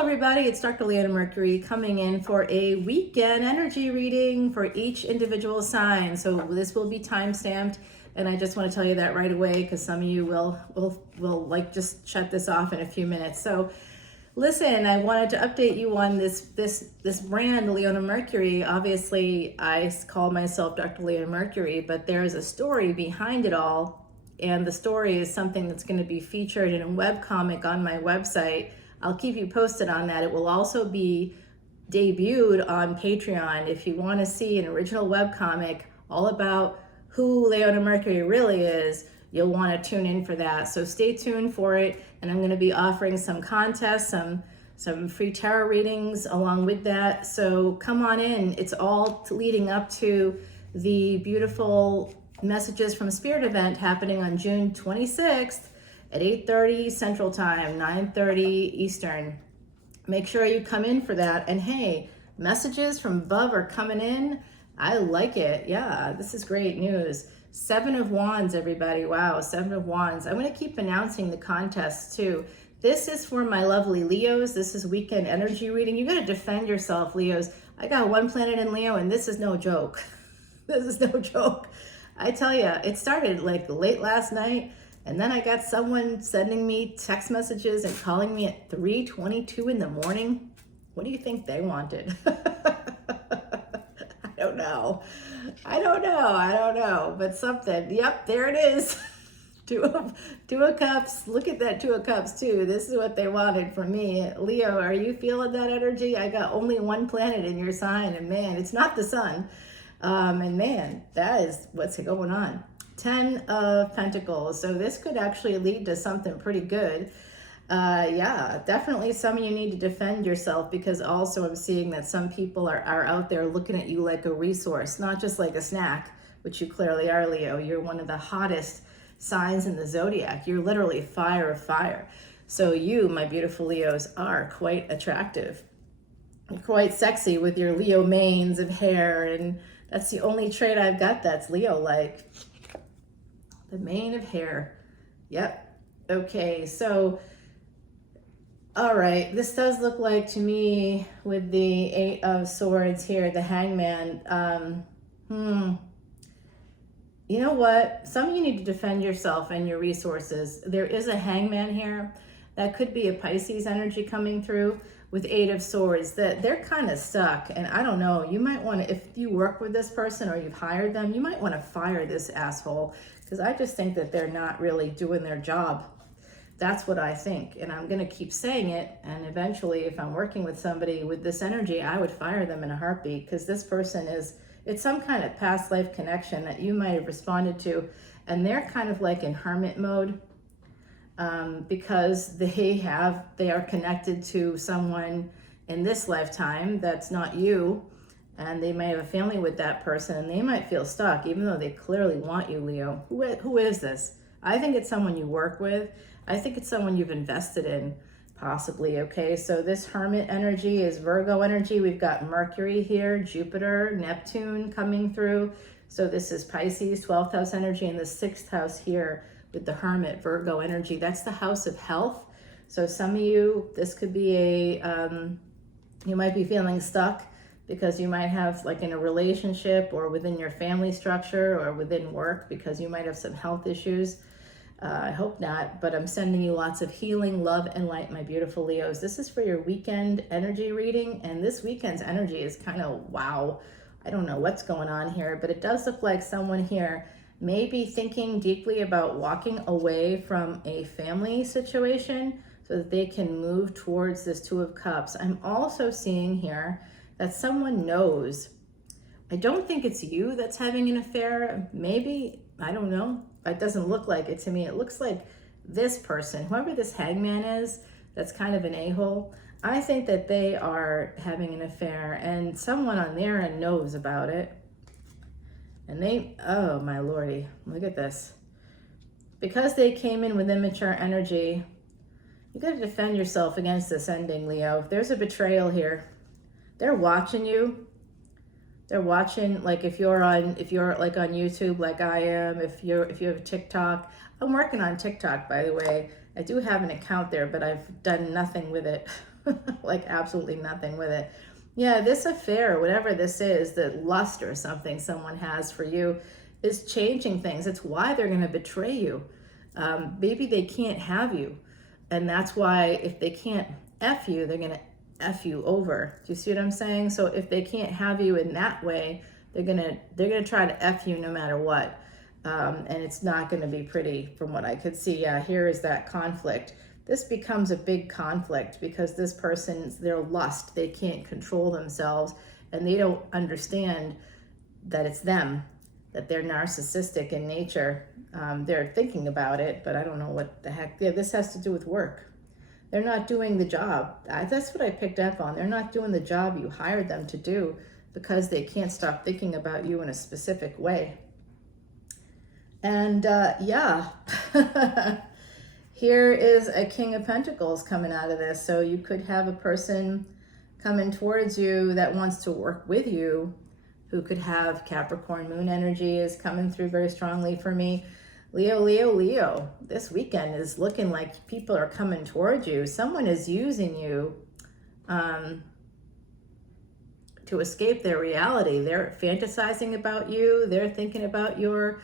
everybody, it's Dr. Leona Mercury coming in for a weekend energy reading for each individual sign. So this will be time stamped, and I just want to tell you that right away because some of you will like just shut this off in a few minutes. So listen, I wanted to update you on this brand, Leona Mercury. Obviously, I call myself Dr. Leona Mercury, but there is a story behind it all, and the story is something that's going to be featured in a webcomic on my website. I'll keep you posted on that. It will also be debuted on Patreon. If you want to see an original webcomic all about who Leona Mercury really is, you'll want to tune in for that. So stay tuned for it. And I'm going to be offering some contests, some free tarot readings along with that. So come on in. It's all leading up to the beautiful Messages from Spirit event happening on June 26th. At 8:30 Central Time, 9:30 Eastern. Make sure you come in for that. And hey, messages from above are coming in. I like it. Yeah, this is great news. 7 of Wands, everybody. Wow, 7 of Wands. I'm going to keep announcing the contests too. This is for my lovely Leos. This is weekend energy reading. You got to defend yourself, Leos. I got one planet in Leo, and this is no joke. This is no joke. I tell you, it started like late last night. And then I got someone sending me text messages and calling me at 3:22 in the morning. What do you think they wanted? I don't know. I don't know. But something. Yep, there it is. Two of Cups. Look at that 2 of Cups too. This is what they wanted from me. Leo, are you feeling that energy? I got only one planet in your sign, and man, it's not the sun. And man, that is what's going on. 10 of Pentacles. So this could actually lead to something pretty good. Yeah, definitely some of you need to defend yourself, because also I'm seeing that some people are out there looking at you like a resource, not just like a snack, which you clearly are, Leo. You're one of the hottest signs in the zodiac. You're literally fire of fire. So you, my beautiful Leos, are quite attractive. You're quite sexy with your Leo manes of hair, and that's the only trait I've got that's Leo-like. The mane of hair. Yep. Okay, so, all right. This does look like to me with the 8 of Swords here, the Hangman. You know what? Some of you need to defend yourself and your resources. There is a Hangman here. That could be a Pisces energy coming through with 8 of Swords. That they're kind of stuck. And I don't know, you might want to, if you work with this person or you've hired them, you might want to fire this asshole, because I just think that they're not really doing their job. That's what I think. And I'm going to keep saying it. And eventually, if I'm working with somebody with this energy, I would fire them in a heartbeat, because this person it's some kind of past life connection that you might have responded to. And they're kind of like in hermit mode, because they are connected to someone in this lifetime that's not you. And they may have a family with that person, and they might feel stuck, even though they clearly want you, Leo. Who is this? I think it's someone you work with. I think it's someone you've invested in, possibly, okay? So this Hermit energy is Virgo energy. We've got Mercury here, Jupiter, Neptune coming through. So this is Pisces, 12th house energy, and the 6th house here with the Hermit, Virgo energy. That's the house of health. So some of you, this could be you might be feeling stuck, because you might have, like in a relationship or within your family structure or within work, because you might have some health issues. I hope not, but I'm sending you lots of healing, love, and light, my beautiful Leos. This is for your weekend energy reading, and this weekend's energy is kind of wow. I don't know what's going on here, but it does look like someone here may be thinking deeply about walking away from a family situation so that they can move towards this 2 of Cups. I'm also seeing here that someone knows. I don't think it's you that's having an affair. Maybe, I don't know. It doesn't look like it to me. It looks like this person, whoever this Hangman is, that's kind of an a-hole. I think that they are having an affair, and someone on their end knows about it. And they, oh my lordy, look at this. Because they came in with immature energy, you got to defend yourself against this ending, Leo. There's a betrayal here. They're watching you. They're watching, like if you're like on YouTube like I am, if you have TikTok. I'm working on TikTok, by the way. I do have an account there, but I've done nothing with it. Like absolutely nothing with it. Yeah, this affair, whatever this is, the lust or something someone has for you is changing things. It's why they're going to betray you. Maybe they can't have you. And that's why if they can't F you, they're going to F you over. Do you see what I'm saying? So if they can't have you in that way, they're gonna try to F you no matter what. And it's not going to be pretty from what I could see. Yeah, here is that conflict. This becomes a big conflict because this person's, their lust, they can't control themselves and they don't understand that it's them, that they're narcissistic in nature. They're thinking about it, but I don't know what the heck. Yeah, this has to do with work. They're not doing the job. That's what I picked up on. They're not doing the job you hired them to do because they can't stop thinking about you in a specific way. And yeah, here is a King of Pentacles coming out of this. So you could have a person coming towards you that wants to work with you, who could have Capricorn moon energy is coming through very strongly for me. Leo, Leo, Leo. This weekend is looking like people are coming towards you. Someone is using you to escape their reality. They're fantasizing about you. They're thinking about your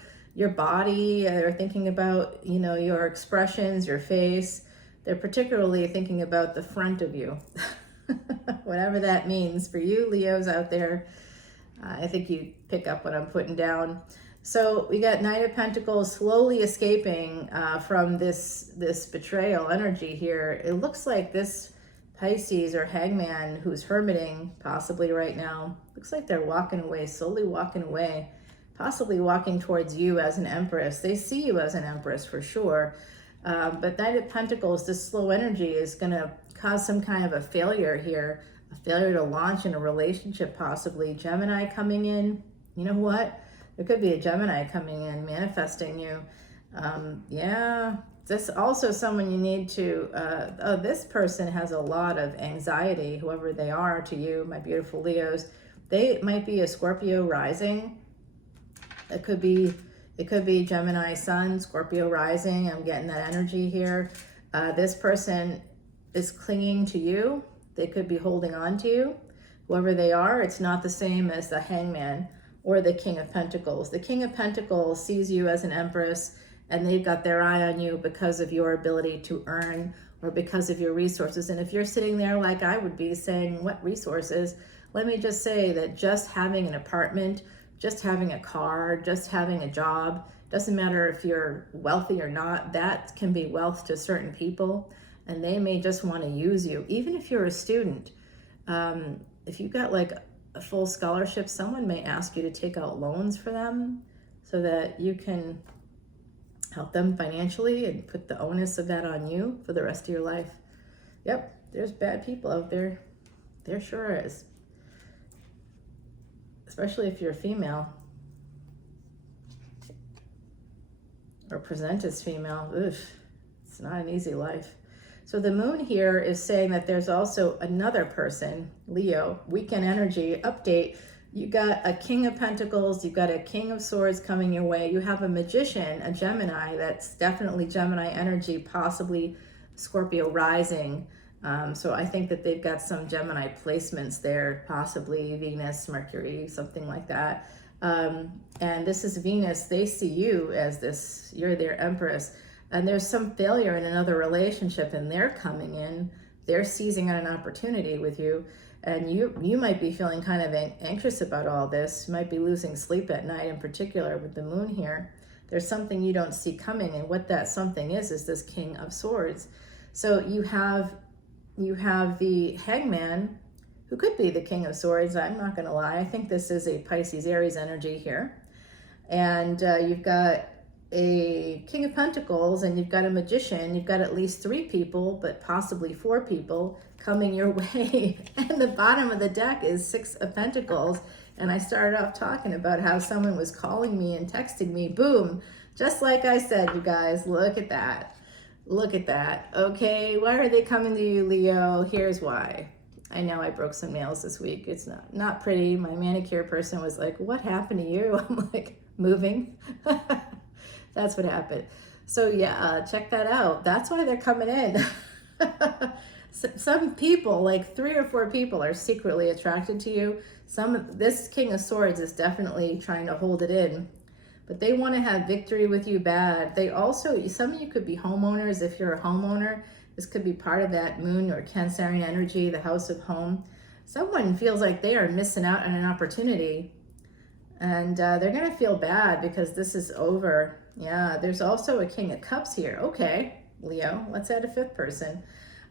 body. They're thinking about, you know, your expressions, your face. They're particularly thinking about the front of you. Whatever that means for you Leos out there. I think you pick up what I'm putting down. So we got Knight of Pentacles slowly escaping from this betrayal energy here. It looks like this Pisces or Hangman who's hermiting possibly right now, looks like they're walking away, slowly walking away, possibly walking towards you as an Empress. They see you as an Empress for sure. But Knight of Pentacles, this slow energy is going to cause some kind of a failure here, a failure to launch in a relationship possibly. Gemini coming in, you know what? There could be a Gemini coming in, manifesting you. Yeah, this also someone you need to, this person has a lot of anxiety, whoever they are to you, my beautiful Leos. They might be a Scorpio rising. It could be Gemini sun, Scorpio rising. I'm getting that energy here. This person is clinging to you. They could be holding on to you. Whoever they are, it's not the same as the Hangman or the King of Pentacles. The King of Pentacles sees you as an Empress and they've got their eye on you because of your ability to earn or because of your resources. And if you're sitting there like I would be saying, what resources? Let me just say that just having an apartment, just having a car, just having a job, doesn't matter if you're wealthy or not, that can be wealth to certain people. And they may just want to use you. Even if you're a student, if you've got like a full scholarship, someone may ask you to take out loans for them so that you can help them financially and put the onus of that on you for the rest of your life. Yep, there's bad people out there. There sure is. Especially if you're a female or present as female. Oof, it's not an easy life. So the moon here is saying that there's also another person, Leo, weekend energy update. You got a King of Pentacles, you've got a King of Swords coming your way. You have a Magician, a Gemini, that's definitely Gemini energy, possibly Scorpio rising. So I think that they've got some Gemini placements there, possibly Venus, Mercury, something like that. And this is Venus. They see you as this, you're their Empress. And there's some failure in another relationship and they're coming in, they're seizing on an opportunity with you. And you might be feeling kind of anxious about all this. You might be losing sleep at night in particular with the moon here. There's something you don't see coming. And what that something is this King of Swords. So you have the Hangman, who could be the King of Swords. I'm not going to lie. I think this is a Pisces Aries energy here. And you've got a King of Pentacles and you've got a Magician. You've got at least 3 people, but possibly 4 people coming your way. And the bottom of the deck is 6 of Pentacles. And I started off talking about how someone was calling me and texting me. Boom. Just like I said, you guys, look at that. Look at that. Okay, why are they coming to you, Leo? Here's why. I know I broke some nails this week. It's not pretty. My manicure person was like, what happened to you? I'm like, moving. That's what happened. So yeah, check that out. That's why they're coming in. Some people, like 3 or 4 people, are secretly attracted to you. This King of Swords is definitely trying to hold it in, but they want to have victory with you bad. They also, some of you could be homeowners. If you're a homeowner, this could be part of that moon or Cancerian energy, the house of home. Someone feels like they are missing out on an opportunity, and they're going to feel bad because this is over. Yeah, there's also a King of Cups here. Okay, Leo, let's add a 5th person.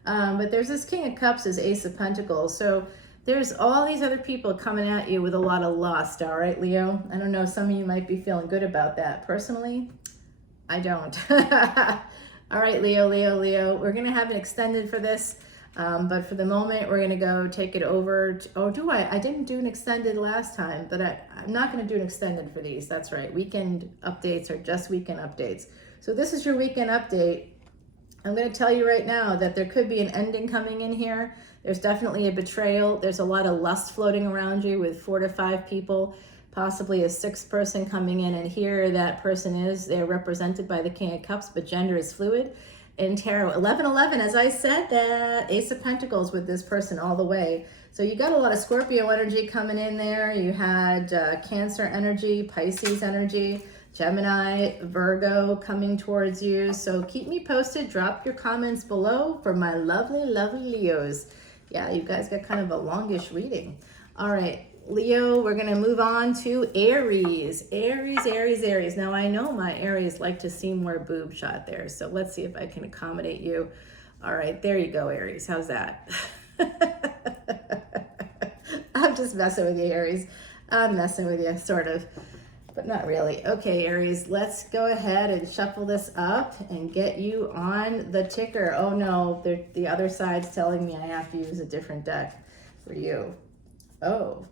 But there's this King of Cups is Ace of Pentacles. So there's all these other people coming at you with a lot of lust, all right, Leo? I don't know, some of you might be feeling good about that. Personally, I don't. All right, Leo, we're going to have an extended for this. But for the moment, we're going to go take it over. I didn't do an extended last time, but I'm not going to do an extended for these. That's right. Weekend updates are just weekend updates. So this is your weekend update. I'm going to tell you right now that there could be an ending coming in here. There's definitely a betrayal. There's a lot of lust floating around you with 4 to 5 people, possibly a 6th person coming in. And here that person is. They're represented by the King of Cups, but gender is fluid. In tarot, 1111, as I said, that Ace of Pentacles with this person all the way. So you got a lot of Scorpio energy coming in there. You had Cancer energy, Pisces energy, Gemini, Virgo coming towards you. So keep me posted. Drop your comments below for my lovely, lovely Leos. Yeah, you guys got kind of a longish reading. All right, Leo, we're going to move on to Aries. Aries. Now, I know my Aries like to see more boob shot there, so let's see if I can accommodate you. All right, there you go, Aries. How's that? I'm just messing with you, Aries. I'm messing with you, sort of, but not really. Okay, Aries, let's go ahead and shuffle this up and get you on the ticker. Oh, no, the other side's telling me I have to use a different deck for you. Oh,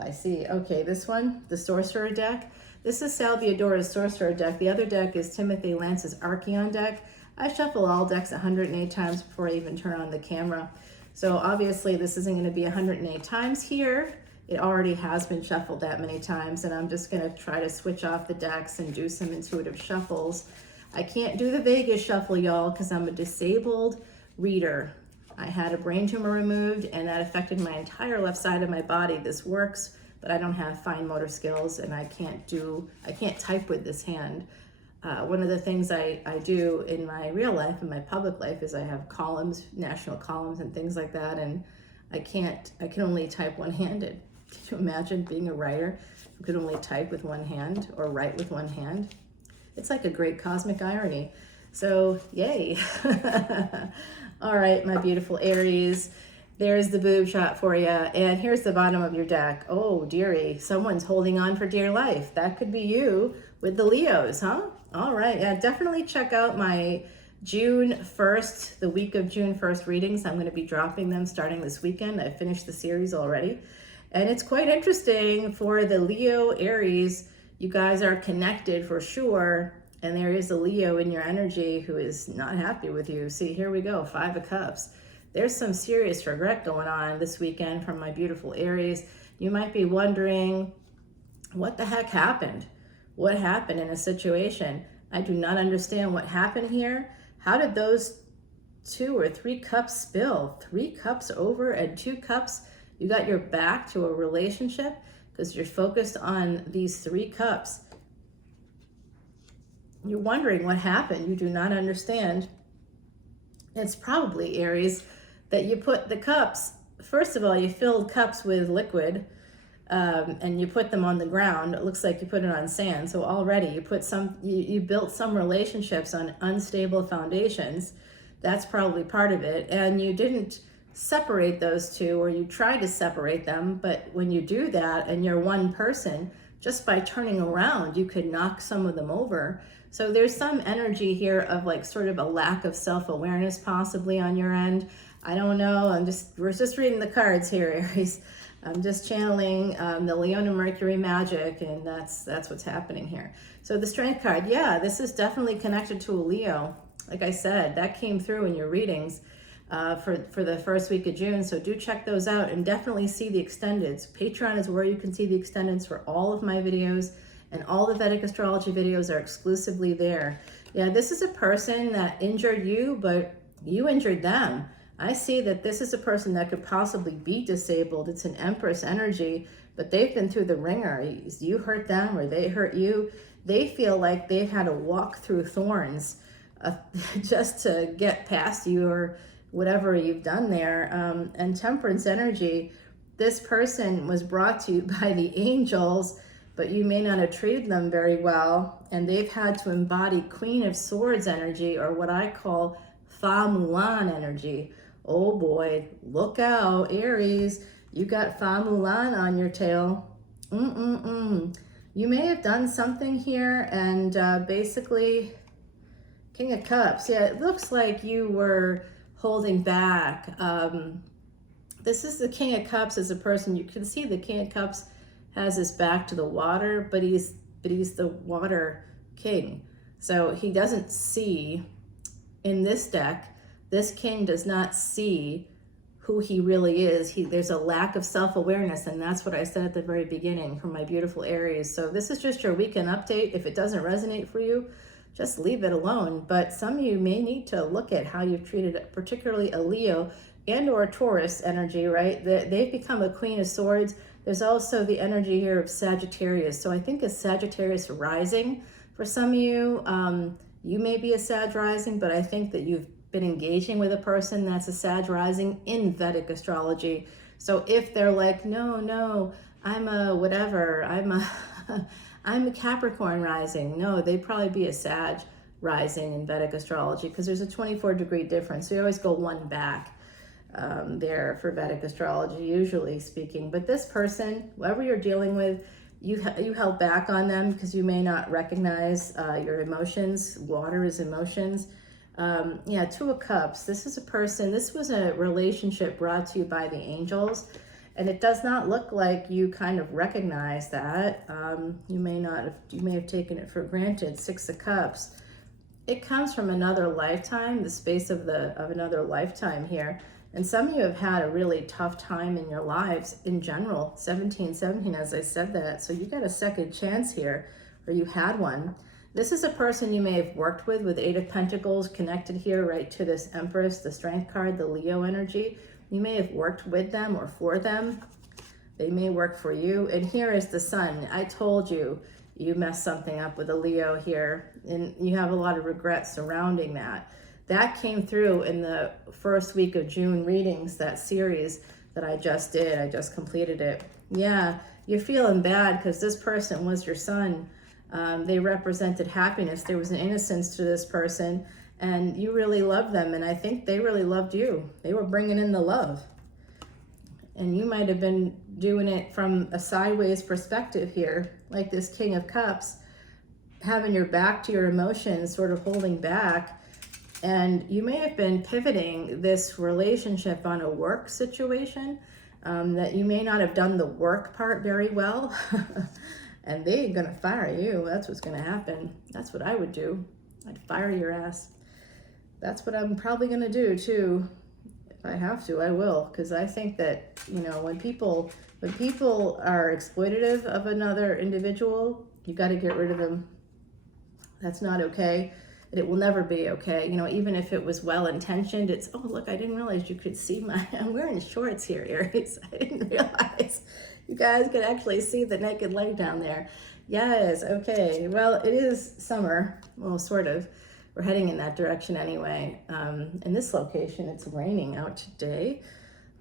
I see. Okay, this one, the Sorcerer deck. This is Salviadora's Sorcerer deck. The other deck is Timothy Lance's Archeon deck. I shuffle all decks 108 times before I even turn on the camera. So obviously this isn't going to be 108 times here. It already has been shuffled that many times, and I'm just going to try to switch off the decks and do some intuitive shuffles. I can't do the Vegas shuffle, y'all, because I'm a disabled reader. I had a brain tumor removed, and that affected my entire left side of my body. This works, but I don't have fine motor skills, and I can't type with this hand. One of the things I do in my real life, in my public life, is I have columns, national columns and things like that, and I can only type one-handed. Can you imagine being a writer who could only type with one hand or write with one hand? It's like a great cosmic irony. So, yay. All right, my beautiful Aries. There's the boob shot for you. And here's the bottom of your deck. Oh, dearie, someone's holding on for dear life. That could be you with the Leos, huh? All right, yeah, definitely check out my June 1st, the week of June 1st readings. I'm going to be dropping them starting this weekend. I finished the series already. And it's quite interesting for the Leo Aries. You guys are connected for sure. And there is a Leo in your energy who is not happy with you. See, here we go, 5 of Cups. There's some serious regret going on this weekend from my beautiful Aries. You might be wondering, what the heck happened? What happened in a situation? I do not understand what happened here. How did those 2 or 3 cups spill? 3 cups over and 2 cups? You got your back to a relationship because you're focused on these 3 cups. You're wondering what happened. You do not understand. It's probably, Aries, that you put the cups, first of all, you filled cups with liquid and you put them on the ground. It looks like you put it on sand. So already you built some relationships on unstable foundations. That's probably part of it. And you didn't separate those 2, or you tried to separate them. But when you do that and you're one person, just by turning around, you could knock some of them over. So there's some energy here of like sort of a lack of self-awareness possibly on your end. I don't know. We're just reading the cards here, Aries. I'm just channeling the Leona Mercury magic, and that's what's happening here. So the Strength card, yeah, this is definitely connected to a Leo. Like I said, that came through in your readings for the first week of June. So do check those out and definitely see the extendeds. Patreon is where you can see the extendeds for all of my videos. And all the Vedic Astrology videos are exclusively there. Yeah, this is a person that injured you, but you injured them. I see that this is a person that could possibly be disabled. It's an Empress energy, but they've been through the ringer. You hurt them or they hurt you. They feel like they've had to walk through thorns just to get past you or whatever you've done there. And Temperance energy, this person was brought to you by the angels, but you may not have treated them very well, and they've had to embody Queen of Swords energy, or what I call Fa Mulan energy. Oh boy, look out, Aries, you got Fa Mulan on your tail. You may have done something here, and basically, King of Cups, yeah, it looks like you were holding back. This is the King of Cups as a person. You can see the King of Cups has his back to the water, but he's the water king. So he doesn't see, in this deck, this king does not see who he really is. There's a lack of self-awareness, and that's what I said at the very beginning for my beautiful Aries. So this is just your weekend update. If it doesn't resonate for you, just leave it alone. But some of you may need to look at how you've treated particularly a Leo and or a Taurus energy, right? They've become a Queen of Swords. There's also the energy here of Sagittarius. So I think a Sagittarius rising for some of you. You may be a Sag rising, but I think that you've been engaging with a person that's a Sag rising in Vedic astrology. So if they're like, no, I'm a whatever, I'm a Capricorn rising. No, they'd probably be a Sag rising in Vedic astrology because there's a 24-degree difference. So you always go one back. There for Vedic astrology, usually speaking. But this person, whoever you're dealing with, you held back on them because you may not recognize your emotions. Water is emotions. Yeah, Two of Cups. This is a person, this was a relationship brought to you by the angels, and it does not look like you kind of recognize that. You may have taken it for granted. Six of Cups. It comes from another lifetime, the space of another lifetime here. And some of you have had a really tough time in your lives in general. 17, as I said that. So you got a second chance here, or you had one. This is a person you may have worked with Eight of Pentacles connected here, right to this Empress, the Strength card, the Leo energy. You may have worked with them or for them. They may work for you. And here is the Sun. I told you, you messed something up with a Leo here, and you have a lot of regret surrounding that. That came through in the first week of June readings, that series that I just did. I just completed it. Yeah, you're feeling bad because this person was your Sun. They represented happiness. There was an innocence to this person, and you really loved them, and I think they really loved you. They were bringing in the love. And you might have been doing it from a sideways perspective here, like this King of Cups, having your back to your emotions, sort of holding back. And you may have been pivoting this relationship on a work situation, that you may not have done the work part very well. And they're going to fire you. That's what's going to happen. That's what I would do. I'd fire your ass. That's what I'm probably going to do too. If I have to, I will. Because I think that, when people are exploitative of another individual, you got to get rid of them. That's not okay. And it will never be okay. Even if it was well-intentioned, it's, oh, look, I didn't realize you could see I'm wearing shorts here, Aries. I didn't realize you guys could actually see the naked leg down there. Yes, okay. Well, it is summer. Well, sort of. We're heading in that direction anyway. In this location, it's raining out today.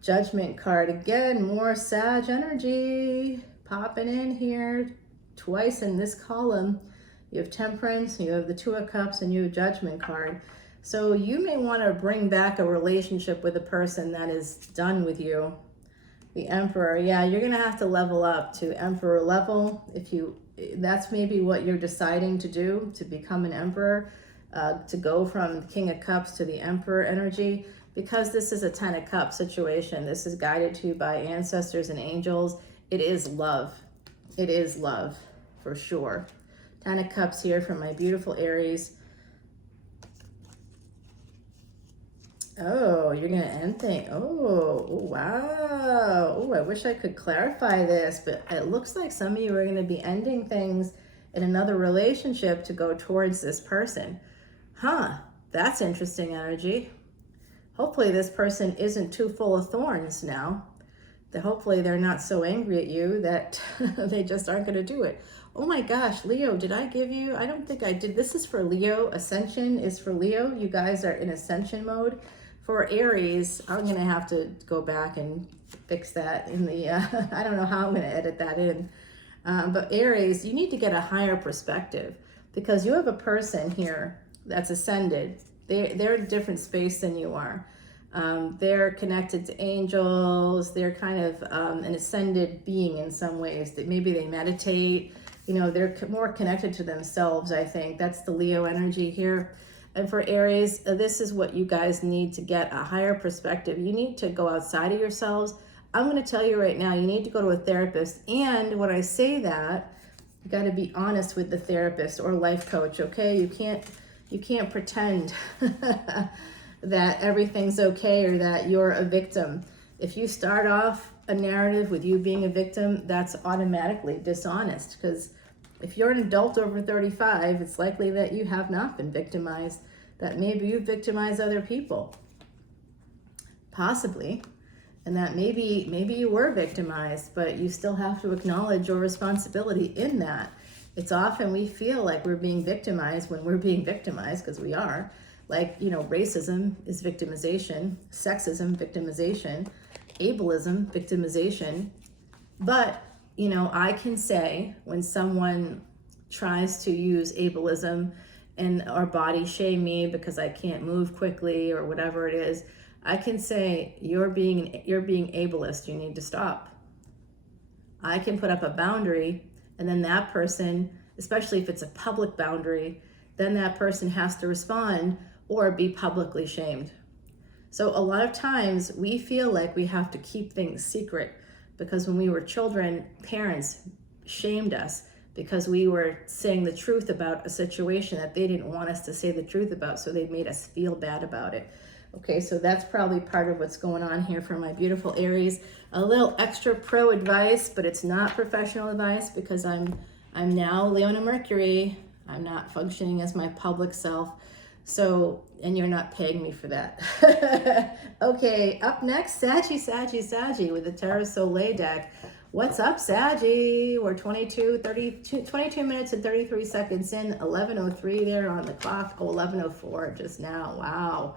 Judgment card. Again, more Sag energy popping in here twice in this column. You have Temperance, you have the Two of Cups, and you have Judgment card. So you may want to bring back a relationship with a person that is done with you. The Emperor, yeah, you're going to have to level up to Emperor level. That's maybe what you're deciding to do, to become an Emperor, to go from the King of Cups to the Emperor energy, because this is a 10 of Cups situation. This is guided to you by ancestors and angels. It is love. It is love, for sure. 10 of Cups here from my beautiful Aries. Oh, you're going to end things. Oh, wow. Oh, I wish I could clarify this, but it looks like some of you are going to be ending things in another relationship to go towards this person. Huh, that's interesting energy. Hopefully this person isn't too full of thorns now. That hopefully they're not so angry at you that they just aren't going to do it. Oh my gosh, Leo, did I give you? I don't think I did. This is for Leo. Ascension is for Leo. You guys are in ascension mode. For Aries, I'm going to have to go back and fix that in the, I don't know how I'm going to edit that in. But Aries, you need to get a higher perspective because you have a person here that's ascended. They're in a different space than you are. They're connected to angels. They're kind of an ascended being in some ways. That maybe they meditate. You know, they're more connected to themselves, I think. That's the Leo energy here. And for Aries, this is what you guys need to get a higher perspective. You need to go outside of yourselves. I'm going to tell you right now, you need to go to a therapist. And when I say that, you got to be honest with the therapist or life coach, okay? You can't pretend that everything's okay or that you're a victim. If you start off a narrative with you being a victim, that's automatically dishonest, because if you're an adult over 35, it's likely that you have not been victimized, that maybe you victimize other people, possibly, and that maybe you were victimized, but you still have to acknowledge your responsibility in that. It's often we feel like we're being victimized when we're being victimized, because we are. Like, you know, racism is victimization, sexism, victimization, ableism, victimization. But, you know, I can say when someone tries to use ableism and or body shame me because I can't move quickly or whatever it is, I can say, you're being ableist, you need to stop. I can put up a boundary, and then that person, especially if it's a public boundary, then that person has to respond or be publicly shamed. So a lot of times we feel like we have to keep things secret because when we were children, parents shamed us because we were saying the truth about a situation that they didn't want us to say the truth about, so they made us feel bad about it. Okay, so that's probably part of what's going on here for my beautiful Aries. A little extra pro advice, but it's not professional advice because I'm now Leona Mercury. I'm not functioning as my public self. So, and you're not paying me for that. Okay, up next, Saggie with the Tarot Soleil deck. What's up, Saggie? We're 22 minutes and 33 seconds in, 11:03 there on the clock. Oh, 11:04 just now.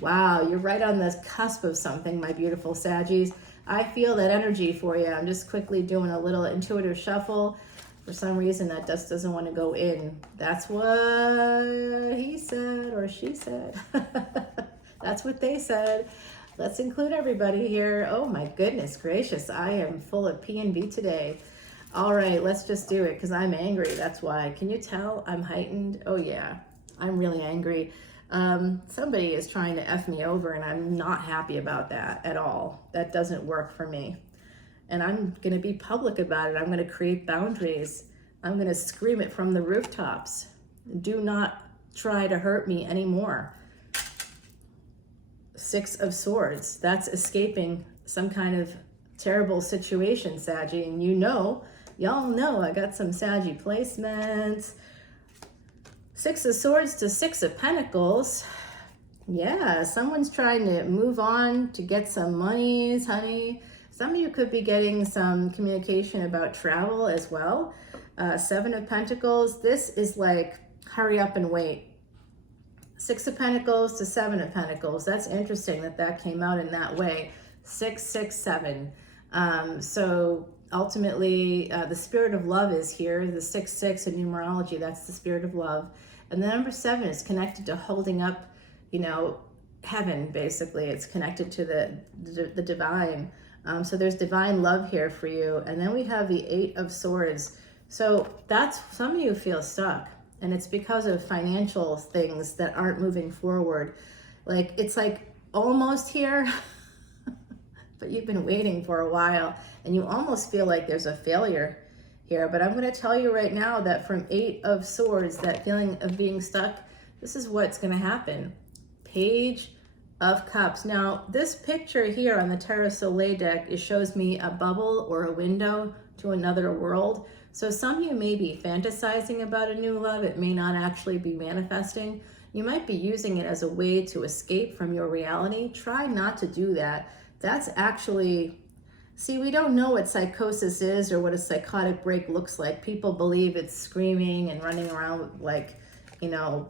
Wow, you're right on the cusp of something, my beautiful Saggies. I feel that energy for you. I'm just quickly doing a little intuitive shuffle. For some reason, that just doesn't want to go in. That's what he said or she said. That's what they said. Let's include everybody here. Oh my goodness gracious. I am full of P&B today. All right, let's just do it because I'm angry. That's why. Can you tell I'm heightened? Oh yeah, I'm really angry. Somebody is trying to F me over and I'm not happy about that at all. That doesn't work for me. And I'm going to be public about it. I'm going to create boundaries. I'm going to scream it from the rooftops. Do not try to hurt me anymore. 6 of Swords. That's escaping some kind of terrible situation, Saggie. And y'all know I got some Saggie placements. 6 of Swords to 6 of Pentacles. Yeah, someone's trying to move on to get some monies, honey. Some of you could be getting some communication about travel as well. 7 of Pentacles, this is like, hurry up and wait. 6 of Pentacles to 7 of Pentacles. That's interesting that came out in that way. 6, 6, 7. So ultimately, the spirit of love is here. The 6, 6 in numerology, that's the spirit of love. And the number 7 is connected to holding up, you know, heaven, basically. It's connected to the divine. So there's divine love here for you. And then we have the 8 of Swords. So that's, some of you feel stuck. And it's because of financial things that aren't moving forward. Like, it's like almost here, but you've been waiting for a while. And you almost feel like there's a failure here. But I'm going to tell you right now that from 8 of Swords, that feeling of being stuck, this is what's going to happen. Page of Cups. Now, this picture here on the Tarot Soleil deck, it shows me a bubble or a window to another world. So some of you may be fantasizing about a new love. It may not actually be manifesting. You might be using it as a way to escape from your reality. Try not to do that. That's actually, see, we don't know what psychosis is or what a psychotic break looks like. People believe it's screaming and running around like, you know,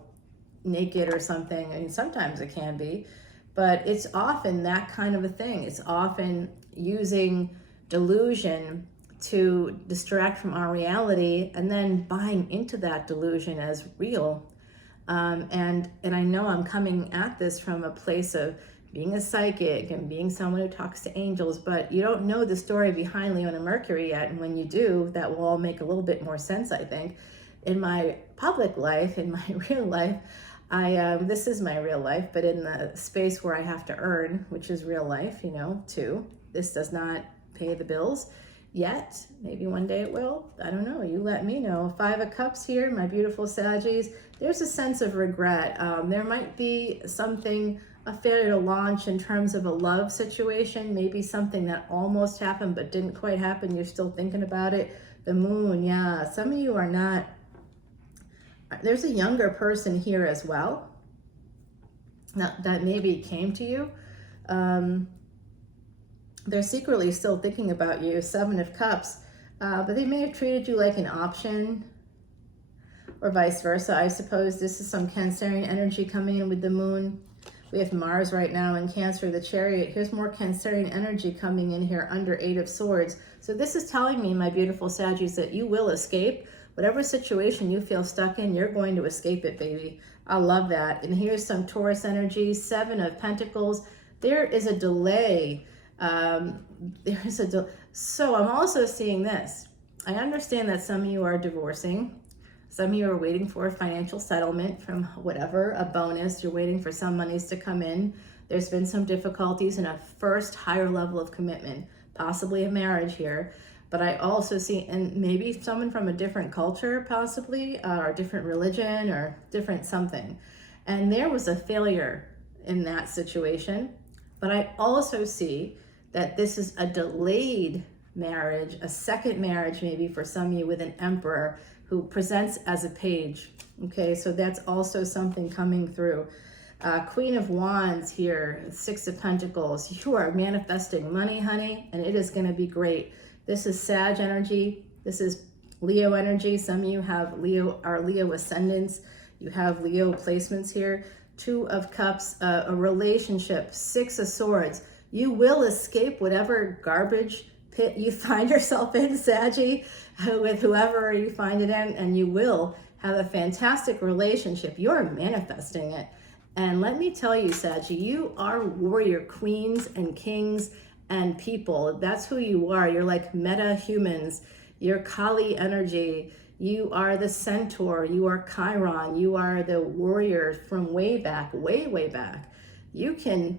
naked or something. I mean, sometimes it can be, but it's often that kind of a thing. It's often using delusion to distract from our reality and then buying into that delusion as real. And I know I'm coming at this from a place of being a psychic and being someone who talks to angels, but you don't know the story behind Leona Mercury yet. And when you do, that will all make a little bit more sense, I think. In my public life, in my real life, this is my real life, but in the space where I have to earn, which is real life, you know, too. This does not pay the bills yet. Maybe one day it will. I don't know. You let me know. 5 of Cups here, my beautiful Saggies. There's a sense of regret. There might be something, a failure to launch in terms of a love situation, maybe something that almost happened but didn't quite happen. You're still thinking about it. The moon, yeah. Some of you are not. There's a younger person here as well that maybe came to you. They're secretly still thinking about you, 7 of Cups, but they may have treated you like an option or vice versa. I suppose this is some Cancerian energy coming in with the moon. We have Mars right now in Cancer, the Chariot. Here's more Cancerian energy coming in here under 8 of Swords. So this is telling me, my beautiful Saggies, that you will escape. Whatever situation you feel stuck in, you're going to escape it, baby. I love that. And here's some Taurus energy, 7 of Pentacles. There is a delay. So I'm also seeing this. I understand that some of you are divorcing. Some of you are waiting for a financial settlement from whatever, a bonus. You're waiting for some monies to come in. There's been some difficulties in a first higher level of commitment, possibly a marriage here. But I also see, and maybe someone from a different culture, possibly, or different religion or different something. And there was a failure in that situation. But I also see that this is a delayed marriage, a second marriage maybe for some of you with an emperor who presents as a page. Okay, so that's also something coming through. Queen of Wands here, 6 of Pentacles. You are manifesting money, honey, and it is going to be great. This is Sag energy. This is Leo energy. Some of you have Leo ascendants. You have Leo placements here. 2 of Cups, a relationship, 6 of Swords. You will escape whatever garbage pit you find yourself in, Saggie, with whoever you find it in, and you will have a fantastic relationship. You're manifesting it. And let me tell you, Saggie, you are warrior queens and kings and people. That's who you are. You're like meta humans. You're Kali energy. You are the centaur. You are Chiron. You are the warrior from way back, way back. You can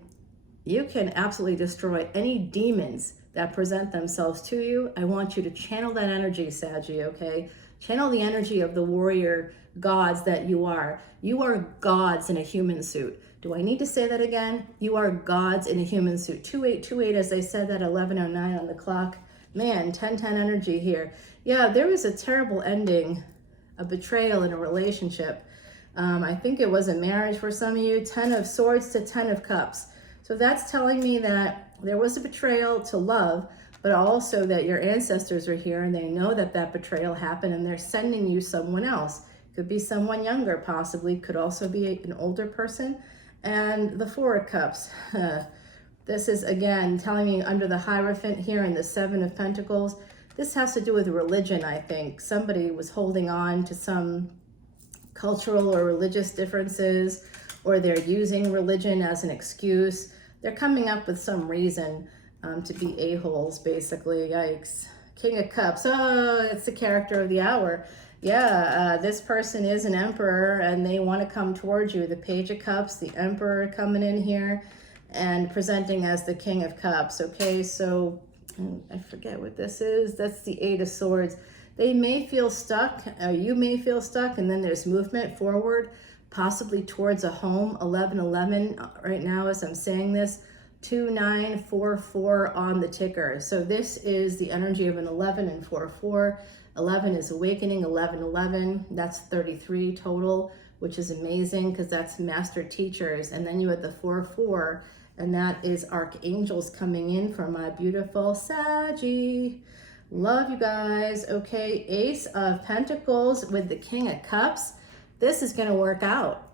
absolutely destroy any demons that present themselves to you. I want you to channel that energy, Saggie, okay? Channel the energy of the warrior gods that you are. You are gods in a human suit. Do I need to say that again? You are gods in a human suit. 2828, as I said that, 1109 on the clock. Man, 1010 energy here. Yeah, there was a terrible ending, a betrayal in a relationship. I think it was a marriage for some of you. 10 of Swords to 10 of Cups. So that's telling me that there was a betrayal to love, but also that your ancestors are here and they know that that betrayal happened and they're sending you someone else. Could be someone younger, possibly. Could also be an older person. And the 4 of Cups. This is, again, telling me under the Hierophant here in the 7 of Pentacles. This has to do with religion, I think. Somebody was holding on to some cultural or religious differences, or they're using religion as an excuse. They're coming up with some reason to be a-holes, basically. Yikes. King of Cups. Oh, it's the character of the hour. Yeah, this person is an emperor and they want to come towards you. The Page of Cups, the Emperor coming in here and presenting as the King of Cups. Okay, so I forget what this is. That's the 8 of Swords. They may feel stuck, or you may feel stuck, and then there's movement forward, possibly towards a home. 1111 right now as I'm saying this. 2944 on the ticker. So this is the energy of an 11 and 44. 11 is awakening, 1111, that's 33 total. which is amazing because that's master teachers. And then you had the 4-4, and that is archangels coming in for my beautiful Saggie. Love you guys. Okay, Ace of Pentacles with the King of Cups. This is going to work out.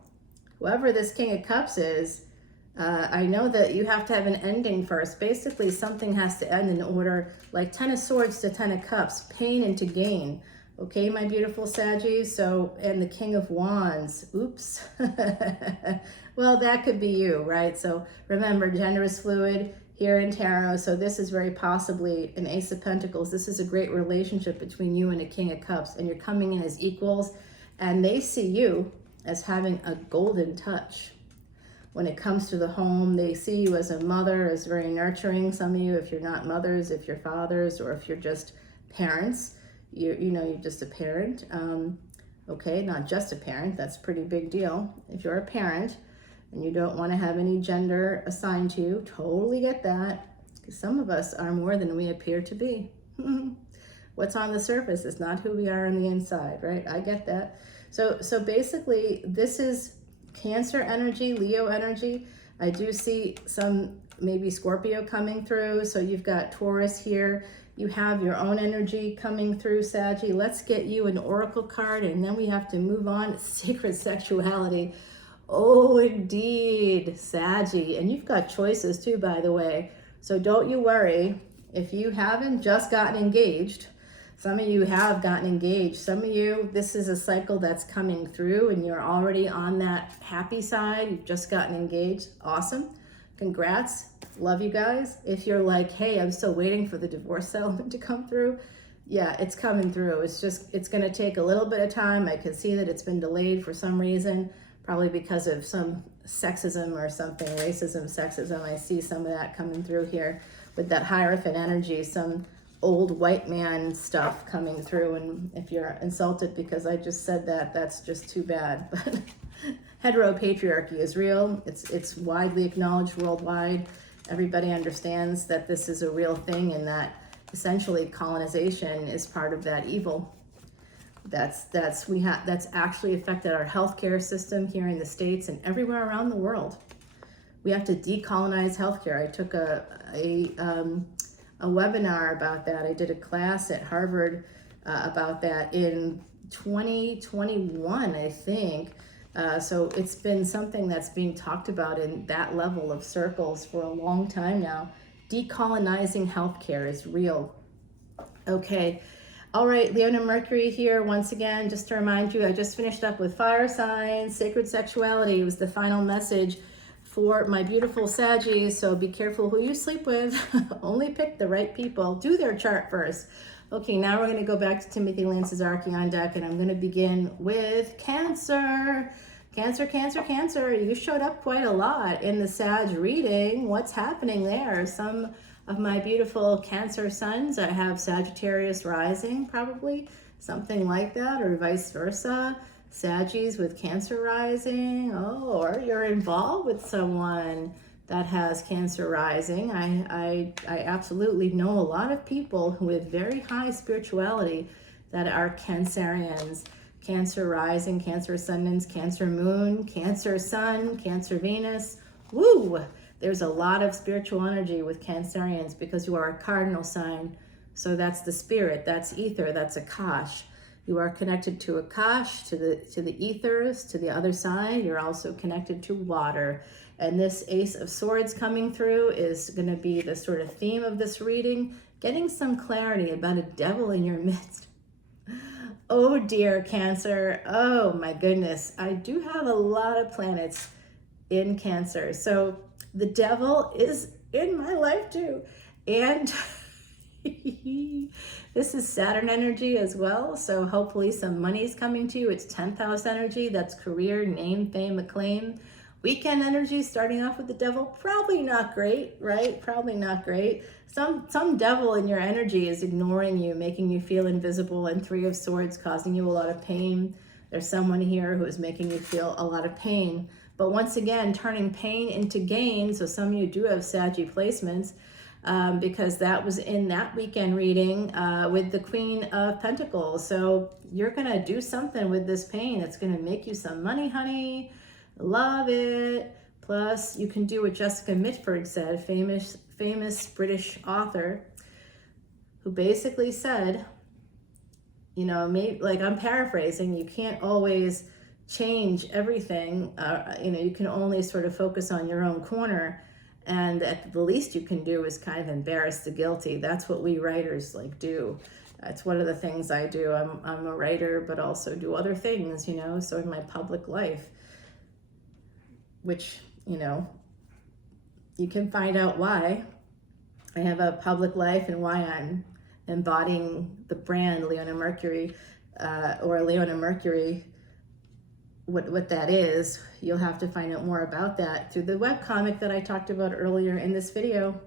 Whoever this King of Cups is, I know that you have to have an ending first. Basically, something has to end in order, like 10 of Swords to 10 of Cups, pain into gain. Okay, my beautiful Saggies. So, and the King of Wands. Oops. Well, that could be you, right? So remember, gender is fluid here in tarot. So this is very possibly an Ace of Pentacles. This is a great relationship between you and a King of Cups, and you're coming in as equals, and they see you as having a golden touch. When it comes to the home, they see you as a mother, as very nurturing. Some of you, if you're not mothers, if you're fathers, or if you're just parents, you're just a parent. Okay, not just a parent, that's a pretty big deal. If you're a parent and you don't want to have any gender assigned to you, totally get that. Because some of us are more than we appear to be. What's on the surface is not who we are on the inside, right? I get that. So basically, this is Cancer energy, Leo energy. I do see some maybe Scorpio coming through. So you've got Taurus here. You have your own energy coming through, Saggie. Let's get you an oracle card, and then we have to move on to sacred sexuality. Oh, indeed, Saggie. And you've got choices too, by the way. So don't you worry if you haven't just gotten engaged. Some of you have gotten engaged. Some of you, this is a cycle that's coming through and you're already on that happy side. You've just gotten engaged. Awesome. Congrats. Love you guys. If you're like, hey, I'm still waiting for the divorce settlement to come through. Yeah, it's coming through. It's going to take a little bit of time. I can see that it's been delayed for some reason, probably because of some sexism or something, racism, sexism. I see some of that coming through here with that Hierophant energy, some old white man stuff coming through. And if you're insulted because I just said that, that's just too bad. But heteropatriarchy is real. It's widely acknowledged worldwide. Everybody understands that this is a real thing, and that essentially colonization is part of that evil. That's actually affected our healthcare system here in the States and everywhere around the world. We have to decolonize healthcare. I took a webinar about that. I did a class at Harvard about that in 2021, I think. So it's been something that's being talked about in that level of circles for a long time now. Decolonizing healthcare is real. Okay. All right, Leona Mercury here once again. Just to remind you, I just finished up with fire signs. Sacred sexuality was the final message for my beautiful Saggies. So be careful who you sleep with. Only pick the right people. Do their chart first. Okay, now we're going to go back to Timothy Lance's Archeon deck, and I'm going to begin with Cancer. Cancer, Cancer, Cancer. You showed up quite a lot in the Sag reading. What's happening there? Some of my beautiful Cancer sons, I have Sagittarius rising, probably something like that, or vice versa. Saggies with Cancer rising. Oh, or you're involved with someone that has Cancer rising. I absolutely know a lot of people with very high spirituality that are Cancerians. Cancer rising, Cancer ascendants, Cancer moon, Cancer sun, Cancer Venus. Woo! There's a lot of spiritual energy with Cancerians because you are a cardinal sign. So that's the spirit, that's ether, that's Akash. You are connected to Akash, to the ethers, to the other side. You're also connected to water. And this Ace of Swords coming through is going to be the sort of theme of this reading, getting some clarity about a devil in your midst. Oh dear, Cancer. Oh my goodness. I do have a lot of planets in Cancer. So the devil is in my life too. And this is Saturn energy as well. So hopefully some money's coming to you. It's 10th house energy. That's career, name, fame, acclaim. Weekend energy starting off with the devil. Probably not great, right? Probably not great. Some devil in your energy is ignoring you, making you feel invisible, and 3 of Swords causing you a lot of pain. There's someone here who is making you feel a lot of pain. But once again, turning pain into gain. So some of you do have Saggy placements. because that was in that weekend reading with the Queen of Pentacles. So you're going to do something with this pain that's going to make you some money, honey. Love it. Plus, you can do what Jessica Mitford said, famous British author, who basically said, you know, maybe, like, I'm paraphrasing, you can't always change everything. You know, you can only sort of focus on your own corner. And at the least you can do is kind of embarrass the guilty. That's what we writers like do. That's one of the things I do. I'm a writer, but also do other things, you know, so in my public life, which, you know, you can find out why I have a public life and why I'm embodying the brand Leona Mercury, or Leona Mercury, what that is. You'll have to find out more about that through the webcomic that I talked about earlier in this video.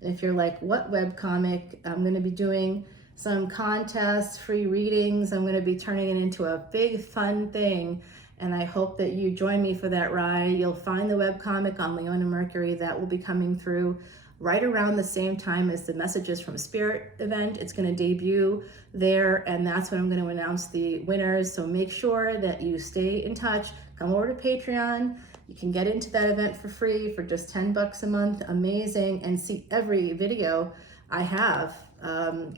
And if you're like, what webcomic? I'm going to be doing some contests, free readings. I'm going to be turning it into a big fun thing. And I hope that you join me for that ride. You'll find the webcomic on Leona Mercury. That will be coming through right around the same time as the Messages from Spirit event. It's going to debut there, and that's when I'm going to announce the winners. So make sure that you stay in touch. Come over to Patreon. You can get into that event for free for just $10 a month. Amazing. And see every video I have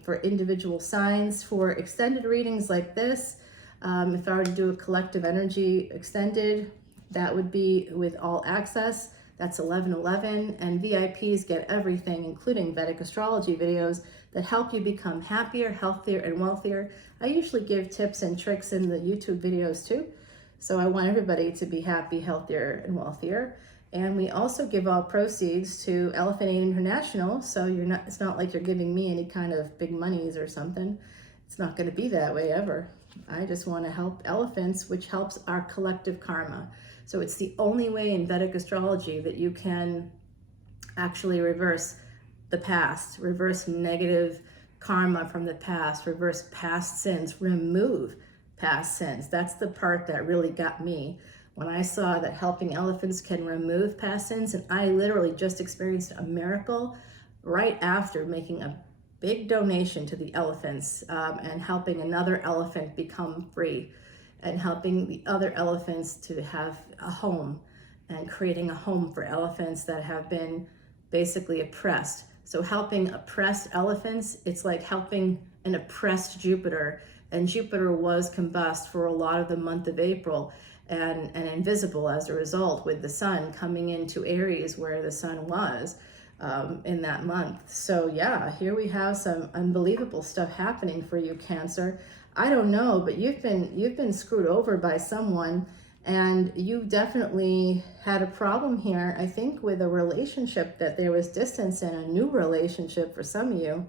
for individual signs, for extended readings like this. If I were to do a collective energy extended, that would be with all access. That's 11/11, and VIPs get everything, including Vedic Astrology videos that help you become happier, healthier, and wealthier. I usually give tips and tricks in the YouTube videos too. So I want everybody to be happy, healthier, and wealthier. And we also give all proceeds to Elephant Aid International. So it's not like you're giving me any kind of big monies or something. It's not going to be that way ever. I just want to help elephants, which helps our collective karma. So it's the only way in Vedic astrology that you can actually reverse the past, reverse negative karma from the past, reverse past sins, remove past sins. That's the part that really got me when I saw that helping elephants can remove past sins. And I literally just experienced a miracle right after making a big donation to the elephants and helping another elephant become free, and helping the other elephants to have a home, and creating a home for elephants that have been basically oppressed. So helping oppressed elephants, it's like helping an oppressed Jupiter. And Jupiter was combust for a lot of the month of April and invisible as a result, with the sun coming into Aries where the sun was in that month. So yeah, here we have some unbelievable stuff happening for you, Cancer. I don't know, but you've been screwed over by someone, and you definitely had a problem here, I think, with a relationship, that there was distance in a new relationship for some of you,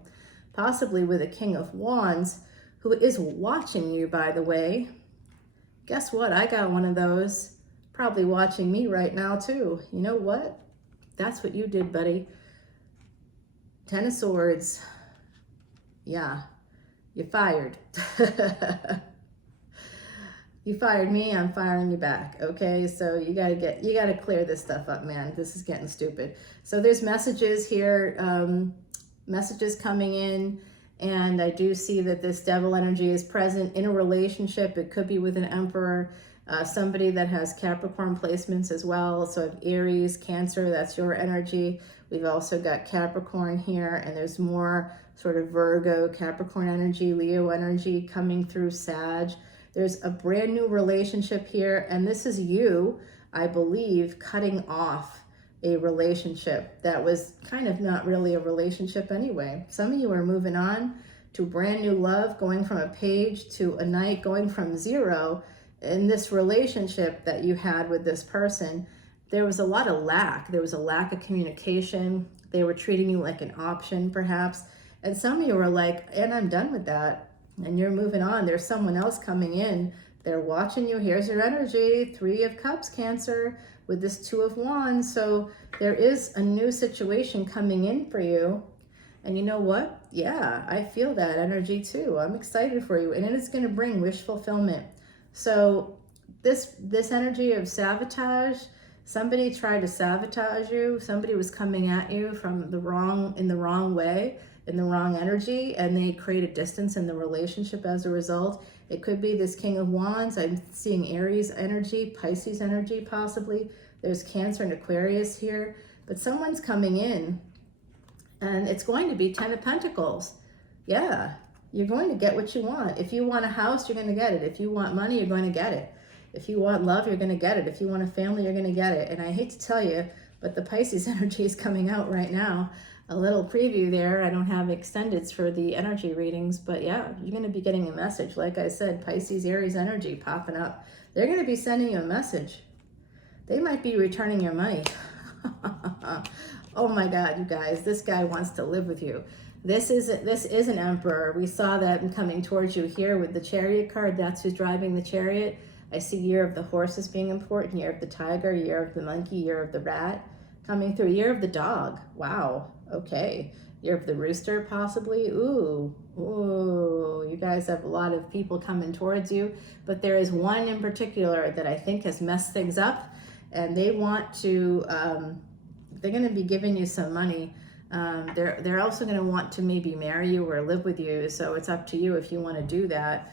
possibly with a King of Wands, who is watching you, by the way. Guess what? I got one of those, probably watching me right now too. You know what? That's what you did, buddy. Ten of Swords. Yeah. You're fired. You fired me, I'm firing you back. Okay, so you gotta clear this stuff up, man. This is getting stupid. So there's messages here, messages coming in, and I do see that this devil energy is present in a relationship. It could be with an Emperor, somebody that has Capricorn placements as well. So if Aries, Cancer, that's your energy. We've also got Capricorn here, and there's more sort of Virgo, Capricorn energy, Leo energy coming through Sag. There's a brand new relationship here, and this is you, I believe, cutting off a relationship that was kind of not really a relationship anyway. Some of you are moving on to brand new love, going from a page to a knight, going from zero in this relationship that you had with this person. There was a lot of lack. There was a lack of communication. They were treating you like an option, perhaps. And some of you are like, and I'm done with that. And you're moving on. There's someone else coming in. They're watching you. Here's your energy. 3 of Cups, Cancer, with this 2 of Wands. So there is a new situation coming in for you. And you know what? Yeah, I feel that energy too. I'm excited for you. And it is going to bring wish fulfillment. So this energy of sabotage, Somebody tried to sabotage you. Somebody was coming at you from in the wrong way, in the wrong energy, and they created distance in the relationship as a result. It could be this King of Wands. I'm seeing Aries energy, Pisces energy possibly. There's Cancer and Aquarius here. But someone's coming in, and it's going to be 10 of Pentacles. Yeah, you're going to get what you want. If you want a house, you're going to get it. If you want money, you're going to get it. If you want love, you're going to get it. If you want a family, you're going to get it. And I hate to tell you, but the Pisces energy is coming out right now. A little preview there. I don't have extendeds for the energy readings, but yeah, you're going to be getting a message. Like I said, Pisces, Aries energy popping up. They're going to be sending you a message. They might be returning your money. Oh my God, you guys, this guy wants to live with you. This is an Emperor. We saw that coming towards you here with the Chariot card. That's who's driving the chariot. I see Year of the Horse as being important, Year of the Tiger, Year of the Monkey, Year of the Rat coming through, Year of the Dog. Wow, okay. Year of the Rooster possibly. Ooh, you guys have a lot of people coming towards you, but there is one in particular that I think has messed things up, and they want to, they're going to be giving you some money. They're also going to want to maybe marry you or live with you, so it's up to you if you want to do that.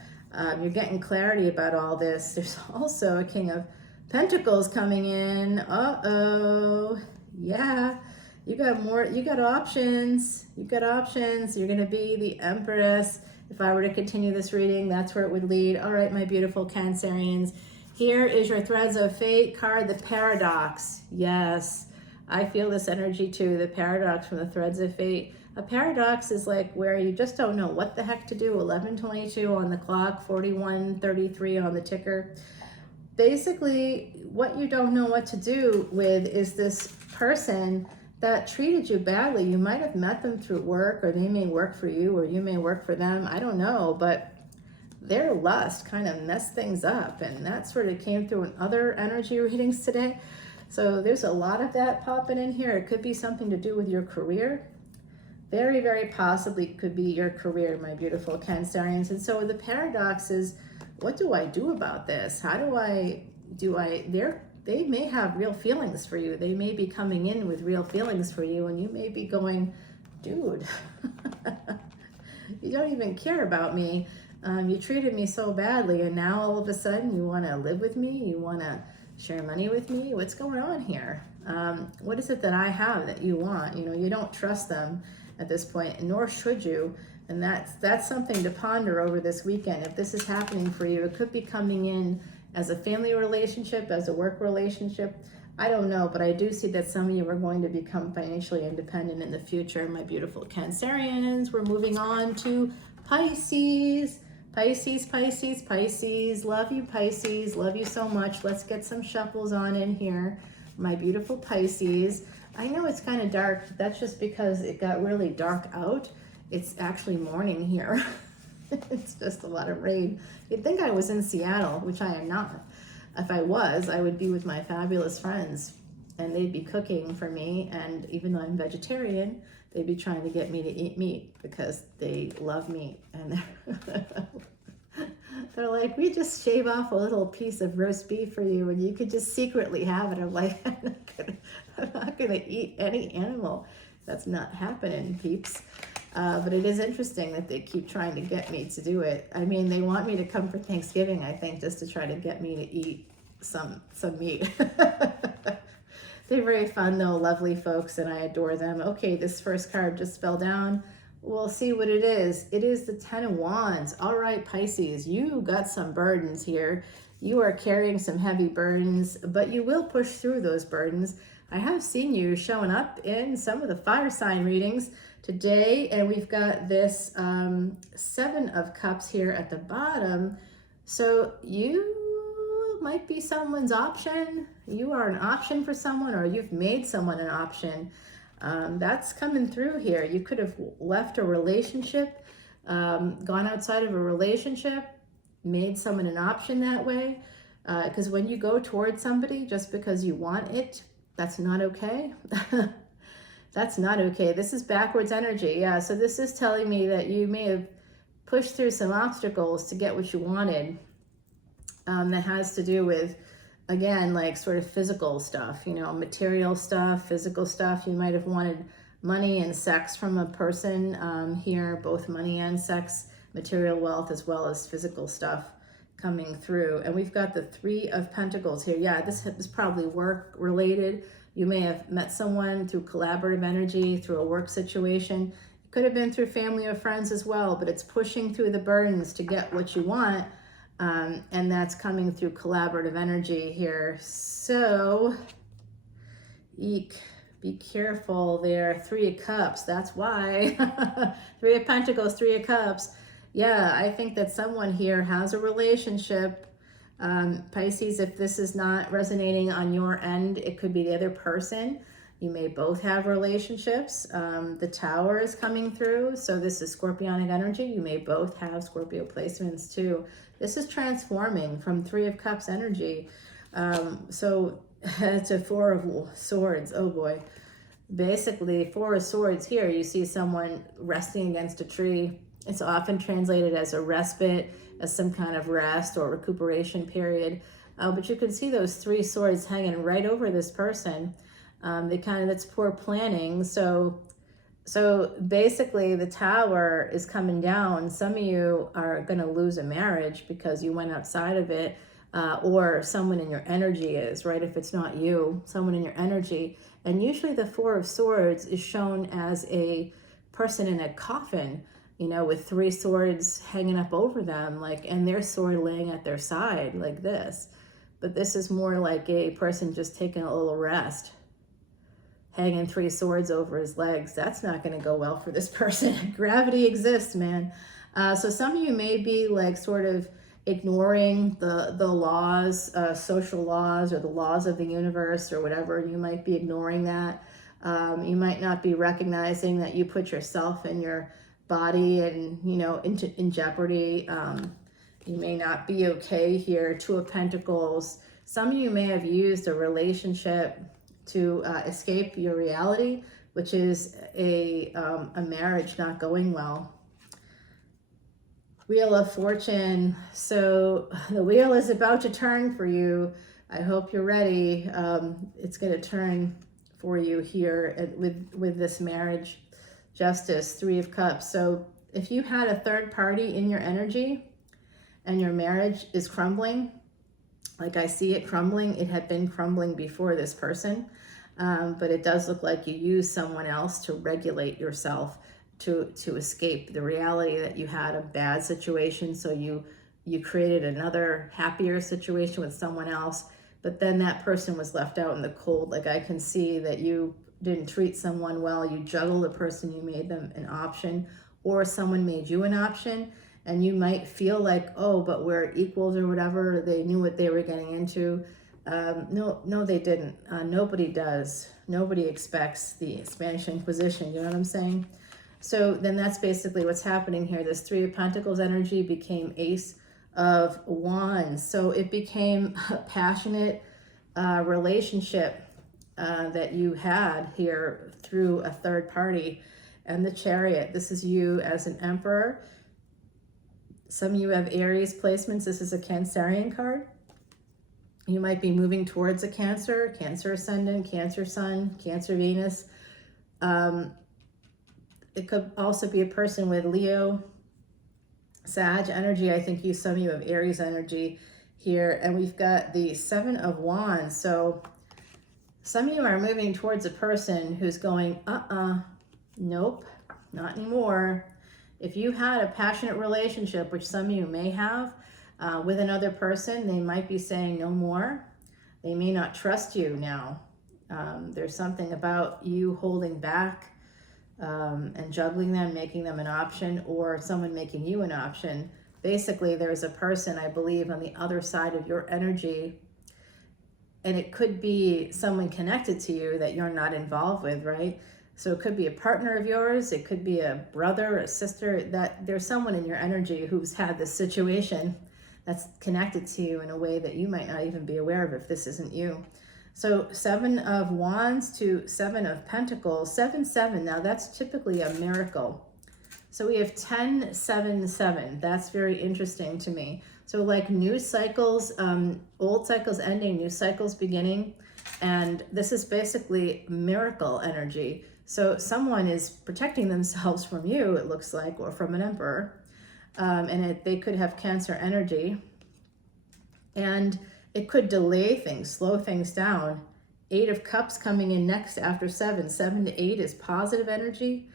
You're getting clarity about all this. There's also a King of Pentacles coming in. Uh-oh. Yeah. You got options. You've got options. You're going to be the Empress. If I were to continue this reading, that's where it would lead. All right, my beautiful Cancerians. Here is your Threads of Fate card, the Paradox. Yes, I feel this energy too, the Paradox from the Threads of Fate. A paradox is like where you just don't know what the heck to do. 11:22 on the clock, 41:33 on the ticker. Basically, what you don't know what to do with is this person that treated you badly. You might have met them through work, or they may work for you, or you may work for them. I don't know, but their lust kind of messed things up, and that sort of came through in other energy readings today. So there's a lot of that popping in here. It could be something to do with your career. Very, very possibly could be your career, my beautiful Cancerians. And so the paradox is, what do I do about this? How they may have real feelings for you. They may be coming in with real feelings for you, and you may be going, dude, you don't even care about me. You treated me so badly, and now all of a sudden you want to live with me? You want to share money with me? What's going on here? What is it that I have that you want? You know, you don't trust them at this point, nor should you. And that's something to ponder over this weekend. If this is happening for you, it could be coming in as a family relationship, as a work relationship. I don't know, but I do see that some of you are going to become financially independent in the future, my beautiful Cancerians. We're moving on to Pisces. Pisces, Pisces, Pisces. Love you, Pisces. Love you so much. Let's get some shuffles on in here, my beautiful Pisces. I know it's kind of dark. That's just because it got really dark out. It's actually morning here. It's just a lot of rain. You'd think I was in Seattle, which I am not. If I was, I would be with my fabulous friends, and they'd be cooking for me. And even though I'm vegetarian, they'd be trying to get me to eat meat because they love meat. And they're like, we just shave off a little piece of roast beef for you, and you could just secretly have it. I'm like, I'm not gonna eat any animal. That's not happening, peeps. But it is interesting that they keep trying to get me to do it. I mean, they want me to come for Thanksgiving, I think, just to try to get me to eat some meat. They're very fun, though, lovely folks, and I adore them. Okay, this first card just fell down. We'll see what it is. It is the Ten of Wands. All right, Pisces, you got some burdens here. You are carrying some heavy burdens, but you will push through those burdens. I have seen you showing up in some of the fire sign readings today, and we've got this Seven of Cups here at the bottom. So you might be someone's option. You are an option for someone, or you've made someone an option. That's coming through here. You could have left a relationship, gone outside of a relationship, made someone an option that way. Because when you go towards somebody just because you want it, that's not okay. That's not okay. This is backwards energy. Yeah, so this is telling me that you may have pushed through some obstacles to get what you wanted. That has to do with again, like sort of physical stuff, you know, material stuff, physical stuff. You might have wanted money and sex from a person here, both money and sex, material wealth, as well as physical stuff coming through. And we've got the Three of Pentacles here. Yeah, this is probably work related. You may have met someone through collaborative energy, through a work situation. It could have been through family or friends as well, but it's pushing through the burdens to get what you want. And that's coming through collaborative energy here. So, eek, be careful there. Three of Cups, that's why. Three of Pentacles, Three of Cups. Yeah, I think that someone here has a relationship. Pisces, if this is not resonating on your end, it could be the other person. You may both have relationships. The Tower is coming through. So this is Scorpionic energy. You may both have Scorpio placements too. This is transforming from Three of Cups energy. So it's a Four of Swords. Oh boy. Basically, Four of Swords here, you see someone resting against a tree. It's often translated as a respite, as some kind of rest or recuperation period. But you can see those three swords hanging right over this person. That's poor planning. So basically the Tower is coming down. Some of you are going to lose a marriage because you went outside of it, or someone in your energy is, right? If it's not you, someone in your energy. And usually the Four of Swords is shown as a person in a coffin, you know, with three swords hanging up over them, like, and their sword laying at their side like this. But this is more like a person just taking a little rest, hanging three swords over his legs. That's not going to go well for this person. Gravity exists, man. So some of you may be like sort of ignoring the laws, social laws, or the laws of the universe, or whatever. You might be ignoring that. You might not be recognizing that you put yourself and your body and, you know, in jeopardy. You may not be okay here. Two of Pentacles. Some of you may have used a relationship to escape your reality, which is a marriage not going well. Wheel of Fortune. So the wheel is about to turn for you. I hope you're ready. It's going to turn for you here with this marriage. Justice, Three of Cups. So if you had a third party in your energy and your marriage is crumbling, like I see it crumbling, it had been crumbling before this person, but it does look like you use someone else to regulate yourself, to escape the reality that you had a bad situation. So you created another happier situation with someone else, but then that person was left out in the cold. Like I can see that you didn't treat someone well, you juggled a person, you made them an option, or someone made you an option, and you might feel like, oh, but we're equals or whatever. They knew what they were getting into. No, they didn't. Nobody does. Nobody expects the Spanish Inquisition, you know what I'm saying? So then that's basically what's happening here. This Three of Pentacles energy became Ace of Wands. So it became a passionate relationship that you had here through a third party. And the Chariot, this is you as an Emperor. Some of you have Aries placements. This is a Cancerian card. You might be moving towards a Cancer Ascendant, Cancer Sun, Cancer Venus. It could also be a person with Leo, Sag energy. I think some of you have Aries energy here. And we've got the Seven of Wands. So some of you are moving towards a person who's going, nope, not anymore. If you had a passionate relationship, which some of you may have, with another person, they might be saying no more. They may not trust you now. There's something about you holding back and juggling them, making them an option, or someone making you an option. Basically, there's a person, I believe, on the other side of your energy, and it could be someone connected to you that you're not involved with, right? So it could be a partner of yours, it could be a brother, a sister, that there's someone in your energy who's had this situation that's connected to you in a way that you might not even be aware of if this isn't you. So Seven of Wands to Seven of Pentacles, 7-7. Now that's typically a miracle. So we have 10-7-7. That's very interesting to me. So like new cycles, old cycles ending, new cycles beginning. And this is basically miracle energy. So someone is protecting themselves from you, it looks like, or from an emperor. They could have Cancer energy. And it could delay things, slow things down. 8 of Cups coming in next after 7. 7 to 8 is positive energy.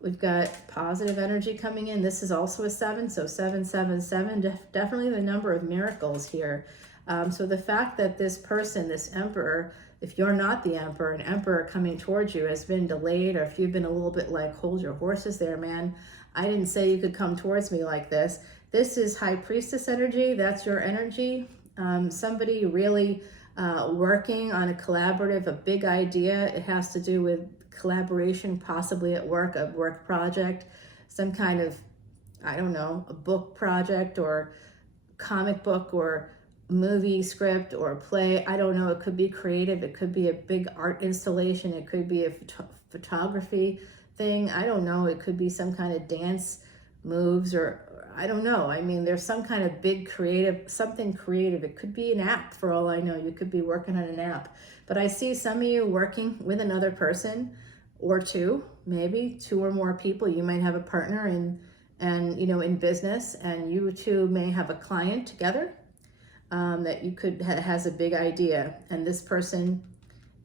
We've got positive energy coming in. This is also a 7, so 7, 7, 7. Definitely the number of miracles here. So the fact that this person, this emperor, if you're not the emperor, an emperor coming towards you has been delayed, or if you've been a little bit like, hold your horses there, man. I didn't say you could come towards me like this. This is High Priestess energy. That's your energy. Somebody really working on a collaborative, a big idea. It has to do with collaboration, possibly at work, a work project, some kind of, I don't know, a book project or comic book or movie script or play. I don't know. It could be creative. It could be a big art installation. It could be a photography thing. I don't know. It could be some kind of dance moves, or I don't know. I mean, there's some kind of big creative, something creative. It could be an app for all I know. You could be working on an app. But I see some of you working with another person, or two, maybe 2 or more people. You might have a partner in business, and you two may have a client together that you could has a big idea, and this person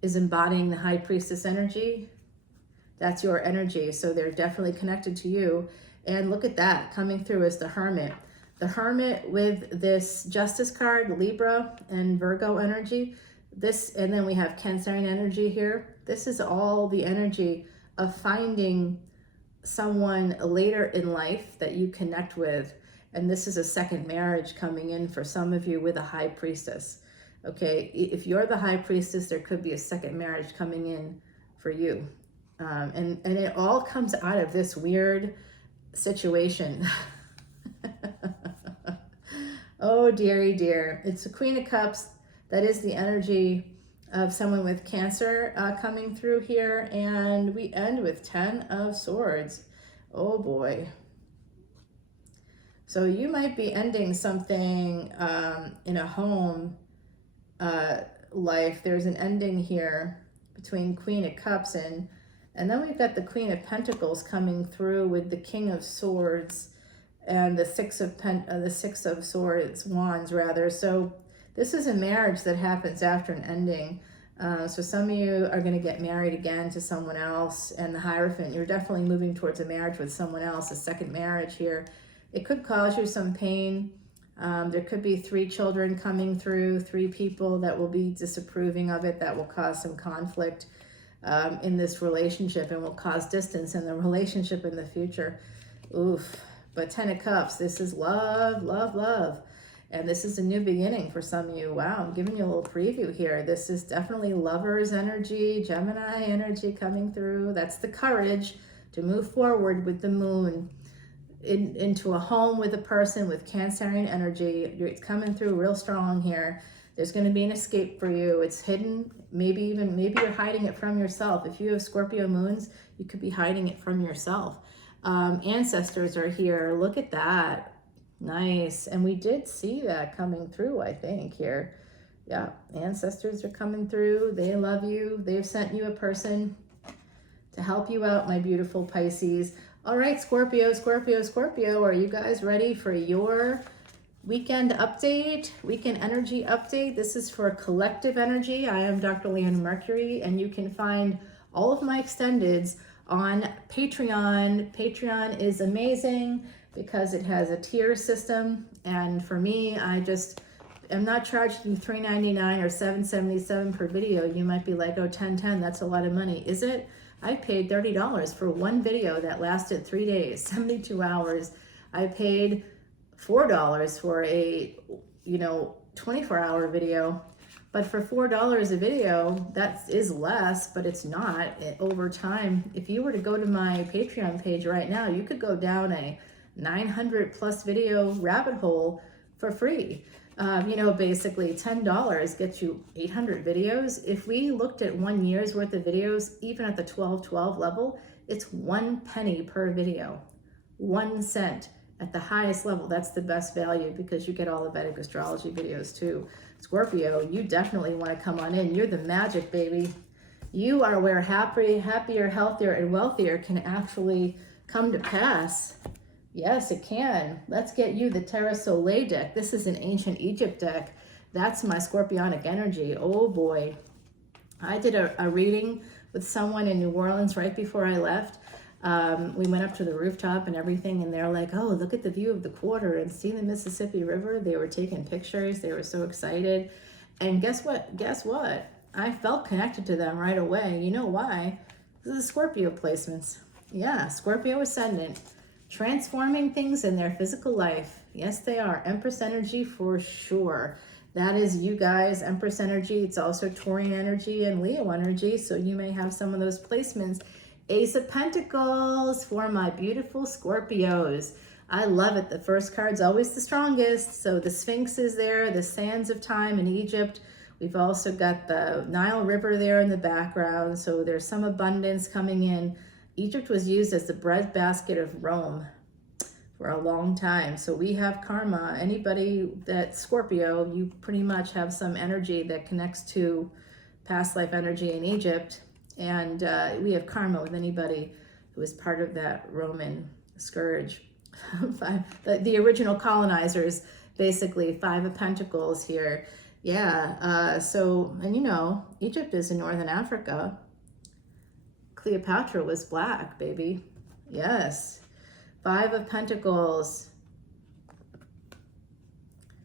is embodying the High Priestess energy. That's your energy, so they're definitely connected to you. And look at that, coming through as the Hermit. The Hermit with this Justice card, Libra and Virgo energy. This, and then we have Cancerian energy here. This is all the energy of finding someone later in life that you connect with. And this is a second marriage coming in for some of you with a High Priestess. Okay, if you're the High Priestess, there could be a second marriage coming in for you. And it all comes out of this weird situation. Oh, dearie dear. It's the Queen of Cups. That is the energy of someone with Cancer coming through here. And we end with 10 of Swords. Oh, boy. So you might be ending something in a home life. There's an ending here between Queen of Cups and then we've got the Queen of Pentacles coming through with the King of Swords and the Six of Swords, Wands rather. So this is a marriage that happens after an ending. So some of you are going to get married again to someone else, and the Hierophant, you're definitely moving towards a marriage with someone else, a second marriage here. It could cause you some pain. There could be 3 children coming through, 3 people that will be disapproving of it, that will cause some conflict in this relationship and will cause distance in the relationship in the future. Oof. But 10 of Cups, this is love, love, love. And this is a new beginning for some of you. Wow, I'm giving you a little preview here. This is definitely Lovers energy, Gemini energy coming through. That's the courage to move forward with the Moon into a home with a person with Cancerian energy. It's coming through real strong here. There's going to be an escape for you. It's hidden. Maybe you're hiding it from yourself. If you have Scorpio moons, you could be hiding it from yourself. Ancestors are here. Look at that. Nice. And we did see that coming through, I think, here. Yeah, ancestors are coming through. They love you. They've sent you a person to help you out, my beautiful Pisces. All right, Scorpio, Scorpio, Scorpio, are you guys ready for your weekend update, weekend energy update? This is for collective energy. I am Dr. Leona Mercury, and you can find all of my extendeds on Patreon. Patreon is amazing because it has a tier system, and for me, I'm not charging you $3.99 or $7.77 per video. You might be like, oh, $10.10, that's a lot of money. Is it? I paid $30 for one video that lasted 3 days, 72 hours. I paid $4 for a 24-hour video. But for $4 a video, that is less, but it's not. Over time, if you were to go to my Patreon page right now, you could go down a 900 plus video rabbit hole for free. Basically $10 gets you 800 videos. If we looked at 1 year's worth of videos, even at the 12/12 level, it's 1 penny per video, 1 cent. at the highest level. That's the best value because you get all the Vedic Astrology videos too. Scorpio, you definitely want to come on in. You're the magic, baby. You are where happier, healthier, and wealthier can actually come to pass. Yes, it can. Let's get you the Terra Soleil deck. This is an ancient Egypt deck. That's my Scorpionic energy. Oh boy. I did a reading with someone in New Orleans right before I left. We went up to the rooftop and everything, and they're like, oh, look at the view of the quarter and see the Mississippi River. They were taking pictures. They were so excited. And guess what? I felt connected to them right away. You know why? This is Scorpio placements. Yeah, Scorpio Ascendant. Transforming things in their physical life. Yes, they are. Empress energy for sure. That is you guys, Empress energy. It's also Taurian energy and Leo energy. So you may have some of those placements. Ace of Pentacles for my beautiful Scorpios. I love it. The first card's always the strongest. So the Sphinx is there, the sands of time in Egypt. We've also got the Nile River there in the background. So there's some abundance coming in. Egypt was used as the breadbasket of Rome for a long time. So we have karma. Anybody that's Scorpio, you pretty much have some energy that connects to past life energy in Egypt. And we have karma with anybody who was part of that Roman scourge. The original colonizers, basically, 5 of Pentacles here. Yeah, so, and you know, Egypt is in Northern Africa. Cleopatra was black, baby. Yes. 5 of Pentacles.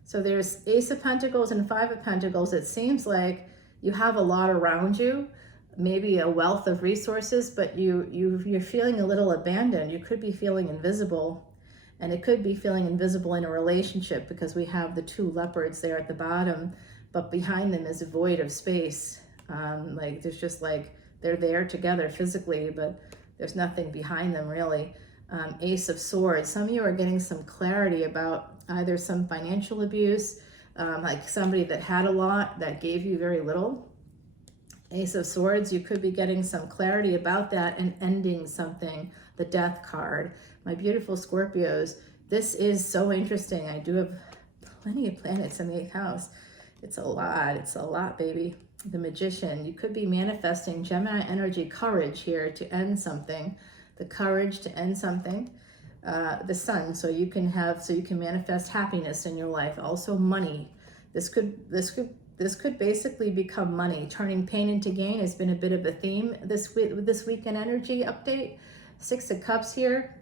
So there's Ace of Pentacles and 5 of Pentacles. It seems like you have a lot around you, maybe a wealth of resources, but you're feeling a little abandoned. You could be feeling invisible, and it could be feeling invisible in a relationship because we have the 2 leopards there at the bottom, but behind them is a void of space. Like there's just like, they're there together physically, but there's nothing behind them really. Ace of Swords. Some of you are getting some clarity about either some financial abuse, like somebody that had a lot that gave you very little. Ace of Swords, you could be getting some clarity about that and ending something. The Death card. My beautiful Scorpios, this is so interesting. I do have plenty of planets in the 8th house. It's a lot, baby. The Magician, you could be manifesting Gemini energy, courage here to end something. The courage to end something. The Sun, so you can manifest happiness in your life. Also money. This could basically become money. Turning pain into gain has been a bit of a theme this weekend energy update. 6 of Cups here.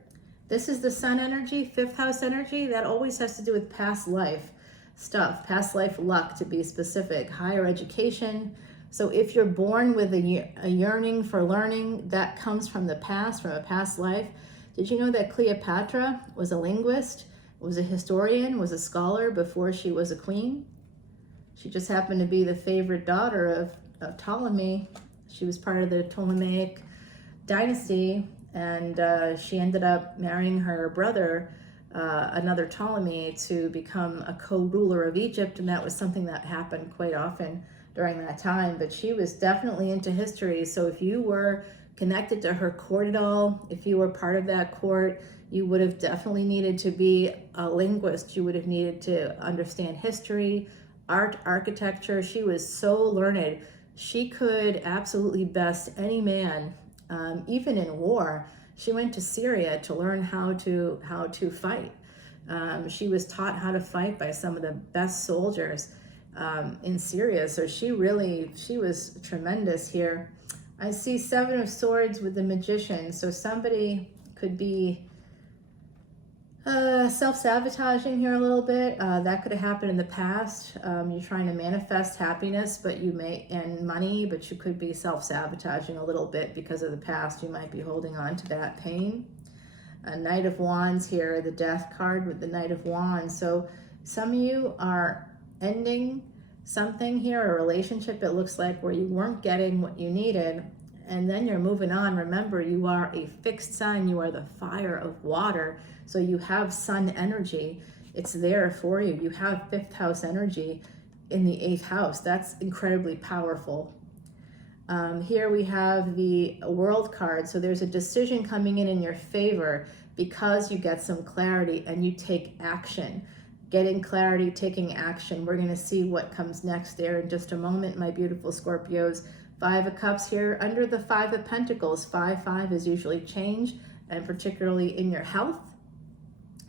This is the Sun energy, 5th house energy. That always has to do with past life stuff, past life luck to be specific, higher education. So if you're born with a yearning for learning, that comes from the past, from a past life. Did you know that Cleopatra was a linguist, was a historian, was a scholar before she was a queen? She just happened to be the favorite daughter of Ptolemy. She was part of the Ptolemaic dynasty, and she ended up marrying her brother, another Ptolemy, to become a co-ruler of Egypt, and that was something that happened quite often during that time. But she was definitely into history, so if you were connected to her court at all, if you were part of that court, you would have definitely needed to be a linguist. You would have needed to understand history, art, architecture. She was so learned. She could absolutely best any man, even in war. She went to Syria to learn how to fight. She was taught how to fight by some of the best soldiers in Syria. So she was tremendous here. I see 7 of Swords with the Magician. So somebody could be self-sabotaging here a little bit. That could have happened in the past. You're trying to manifest happiness and money, but you could be self-sabotaging a little bit because of the past. You might be holding on to that pain. A Knight of Wands here, the Death card with the Knight of Wands. So some of you are ending something here, a relationship, it looks like, where you weren't getting what you needed, and then you're moving on. Remember, you are a fixed sign. You are the fire of water. So you have sun energy. It's there for you. You have 5th house energy in the 8th house. That's incredibly powerful. Here we have the World card. So there's a decision coming in your favor. because you get some clarity and you take action. Getting clarity, taking action. We're going to see what comes next there in just a moment, my beautiful Scorpios. 5 of Cups here under the 5 of Pentacles. 5-5 is usually change, and particularly in your health.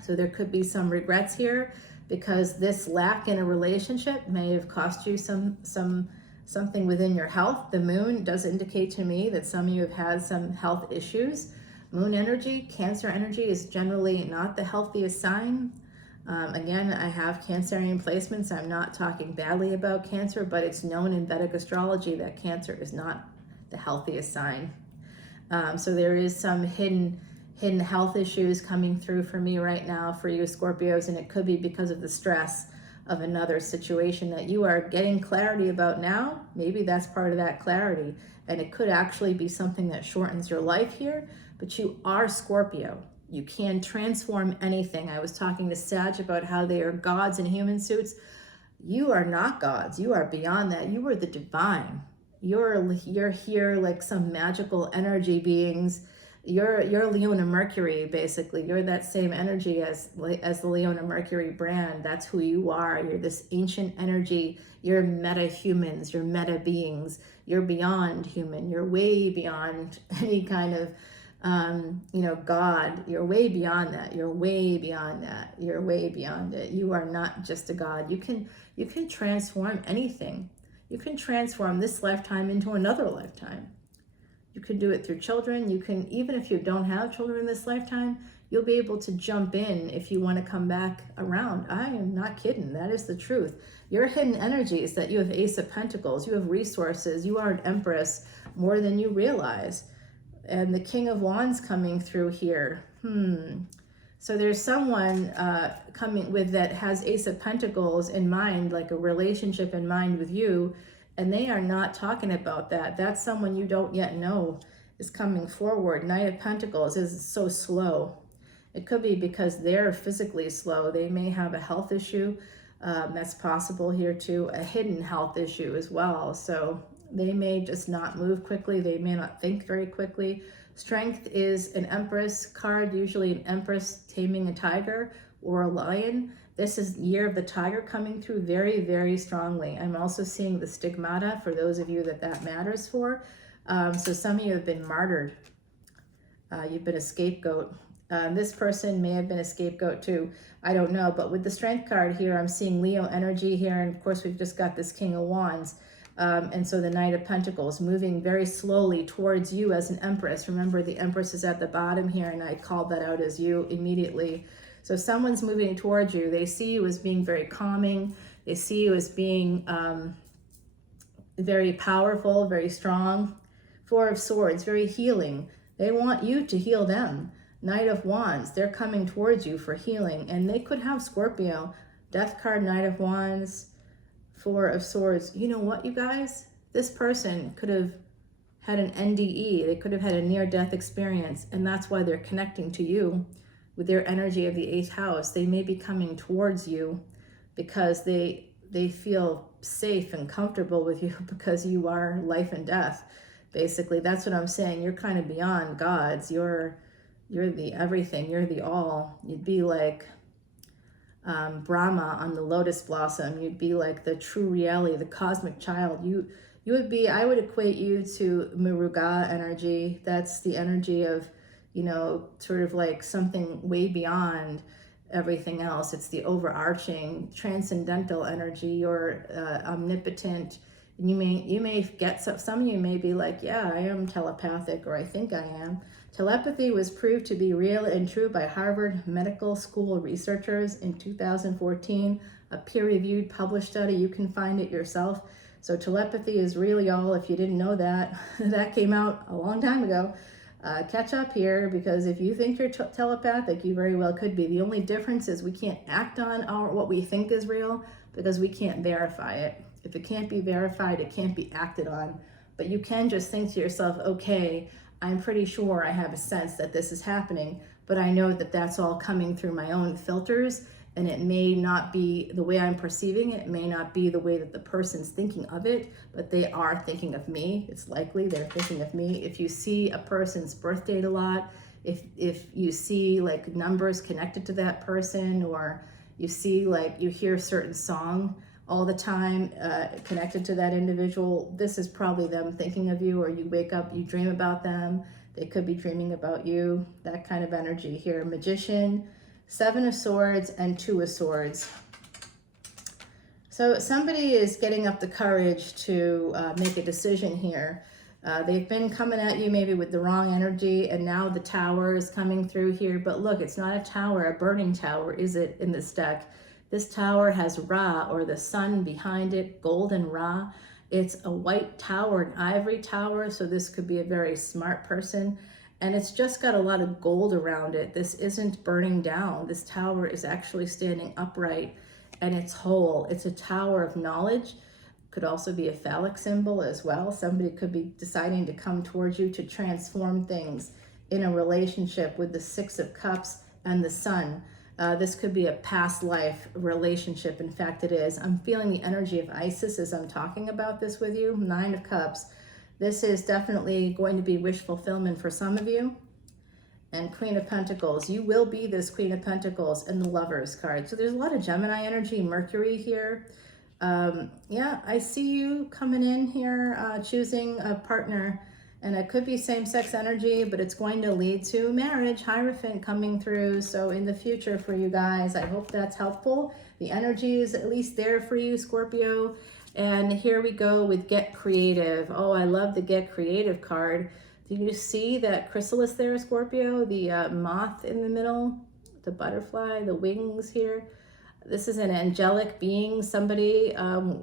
So there could be some regrets here because this lack in a relationship may have cost you something within your health. The moon does indicate to me that some of you have had some health issues. Moon energy, Cancer energy is generally not the healthiest sign. Again, I have Cancerian placements. I'm not talking badly about Cancer, but it's known in Vedic astrology that Cancer is not the healthiest sign. So there is some hidden health issues coming through for me right now for you Scorpios, and it could be because of the stress of another situation that you are getting clarity about now. Maybe that's part of that clarity, and it could actually be something that shortens your life here, but you are Scorpio. You can transform anything. I was talking to Saggie about how they are gods in human suits. You are not gods. You are beyond that. You are the divine. You're here like some magical energy beings. You're Leona Mercury, basically. You're that same energy as the Leona Mercury brand. That's who you are. You're this ancient energy. You're meta-humans. You're meta-beings. You're beyond human. You're way beyond any kind of God. You're way beyond that. You're way beyond that. You're way beyond it. You are not just a God. You can transform anything. You can transform this lifetime into another lifetime. You can do it through children. You can, even if you don't have children in this lifetime, you'll be able to jump in if you want to come back around. I am not kidding. That is the truth. Your hidden energy is that you have Ace of Pentacles. You have resources. You are an Empress more than you realize. And the King of Wands coming through here. So there's someone coming with that has Ace of Pentacles in mind, like a relationship in mind with you, and they are not talking about that. That's someone you don't yet know is coming forward. Knight of Pentacles is so slow. It could be because they're physically slow. They may have a health issue. That's possible here too. A hidden health issue as well. So they may just not move quickly. They may not think very quickly. Strength is an Empress card, usually an Empress taming a tiger or a lion. This is Year of the Tiger coming through very, very strongly. I'm also seeing the stigmata for those of you that matters for. So some of you have been martyred. You've been a scapegoat. This person may have been a scapegoat too. I don't know. But with the Strength card here, I'm seeing Leo energy here. And of course, we've just got this King of Wands. And so the Knight of Pentacles moving very slowly towards you as an Empress. Remember, the Empress is at the bottom here, and I called that out as you immediately. So someone's moving towards you. They see you as being very calming. They see you as being very powerful, very strong. 4 of Swords, very healing. They want you to heal them. Knight of Wands, they're coming towards you for healing. And they could have Scorpio. Death card, Knight of Wands, 4 of Swords. You know what, you guys? This person could have had an NDE. They could have had a near-death experience. And that's why they're connecting to you with their energy of the 8th house. They may be coming towards you because they feel safe and comfortable with you because you are life and death. Basically, that's what I'm saying. You're kind of beyond gods. You're the everything. You're the all. You'd be like Brahma on the lotus blossom. You'd be like the true reality, the cosmic child. You would be, I would equate you to Muruga energy. That's the energy of, sort of like something way beyond everything else. It's the overarching transcendental energy. You're omnipotent. And you may get some of you may be like, yeah, I am telepathic, or I think I am. Telepathy was proved to be real and true by Harvard Medical School researchers in 2014, a peer-reviewed published study. You can find it yourself. So telepathy is real, y'all. If you didn't know that, that came out a long time ago. Catch up here, because if you think you're telepathic, you very well could be. The only difference is we can't act on what we think is real because we can't verify it. If it can't be verified, it can't be acted on. But you can just think to yourself, okay, I'm pretty sure I have a sense that this is happening, but I know that that's all coming through my own filters, and it may not be the way I'm perceiving it. It may not be the way that the person's thinking of it, but they are thinking of me. It's likely they're thinking of me. If you see a person's birth date a lot, if you see like numbers connected to that person, or you see like you hear a certain song all the time connected to that individual, this is probably them thinking of you. Or you wake up, you dream about them, they could be dreaming about you. That kind of energy here. Magician, 7 of Swords, and 2 of Swords. So somebody is getting up the courage to make a decision here. They've been coming at you maybe with the wrong energy, and now the Tower is coming through here. But look, it's not a tower, a burning tower, is it, in this deck? This tower has Ra, or the sun behind it, golden Ra. It's a white tower, an ivory tower, so this could be a very smart person. And it's just got a lot of gold around it. This isn't burning down. This tower is actually standing upright, and it's whole. It's a tower of knowledge. Could also be a phallic symbol as well. Somebody could be deciding to come towards you to transform things in a relationship with the 6 of Cups and the Sun. This could be a past life relationship. In fact, it is. I'm feeling the energy of Isis as I'm talking about this with you. 9 of Cups. This is definitely going to be wish fulfillment for some of you. And Queen of Pentacles. You will be this Queen of Pentacles and the Lovers card. So there's a lot of Gemini energy, Mercury here. Yeah, I see you coming in here, choosing a partner, and it could be same-sex energy, but it's going to lead to marriage, Hierophant coming through. So in the future for you guys, I hope that's helpful. The energy is at least there for you, Scorpio. And here we go with Get Creative. Oh, I love the Get Creative card. Do you see that chrysalis there, Scorpio? The moth in the middle, the butterfly, the wings here. This is an angelic being, somebody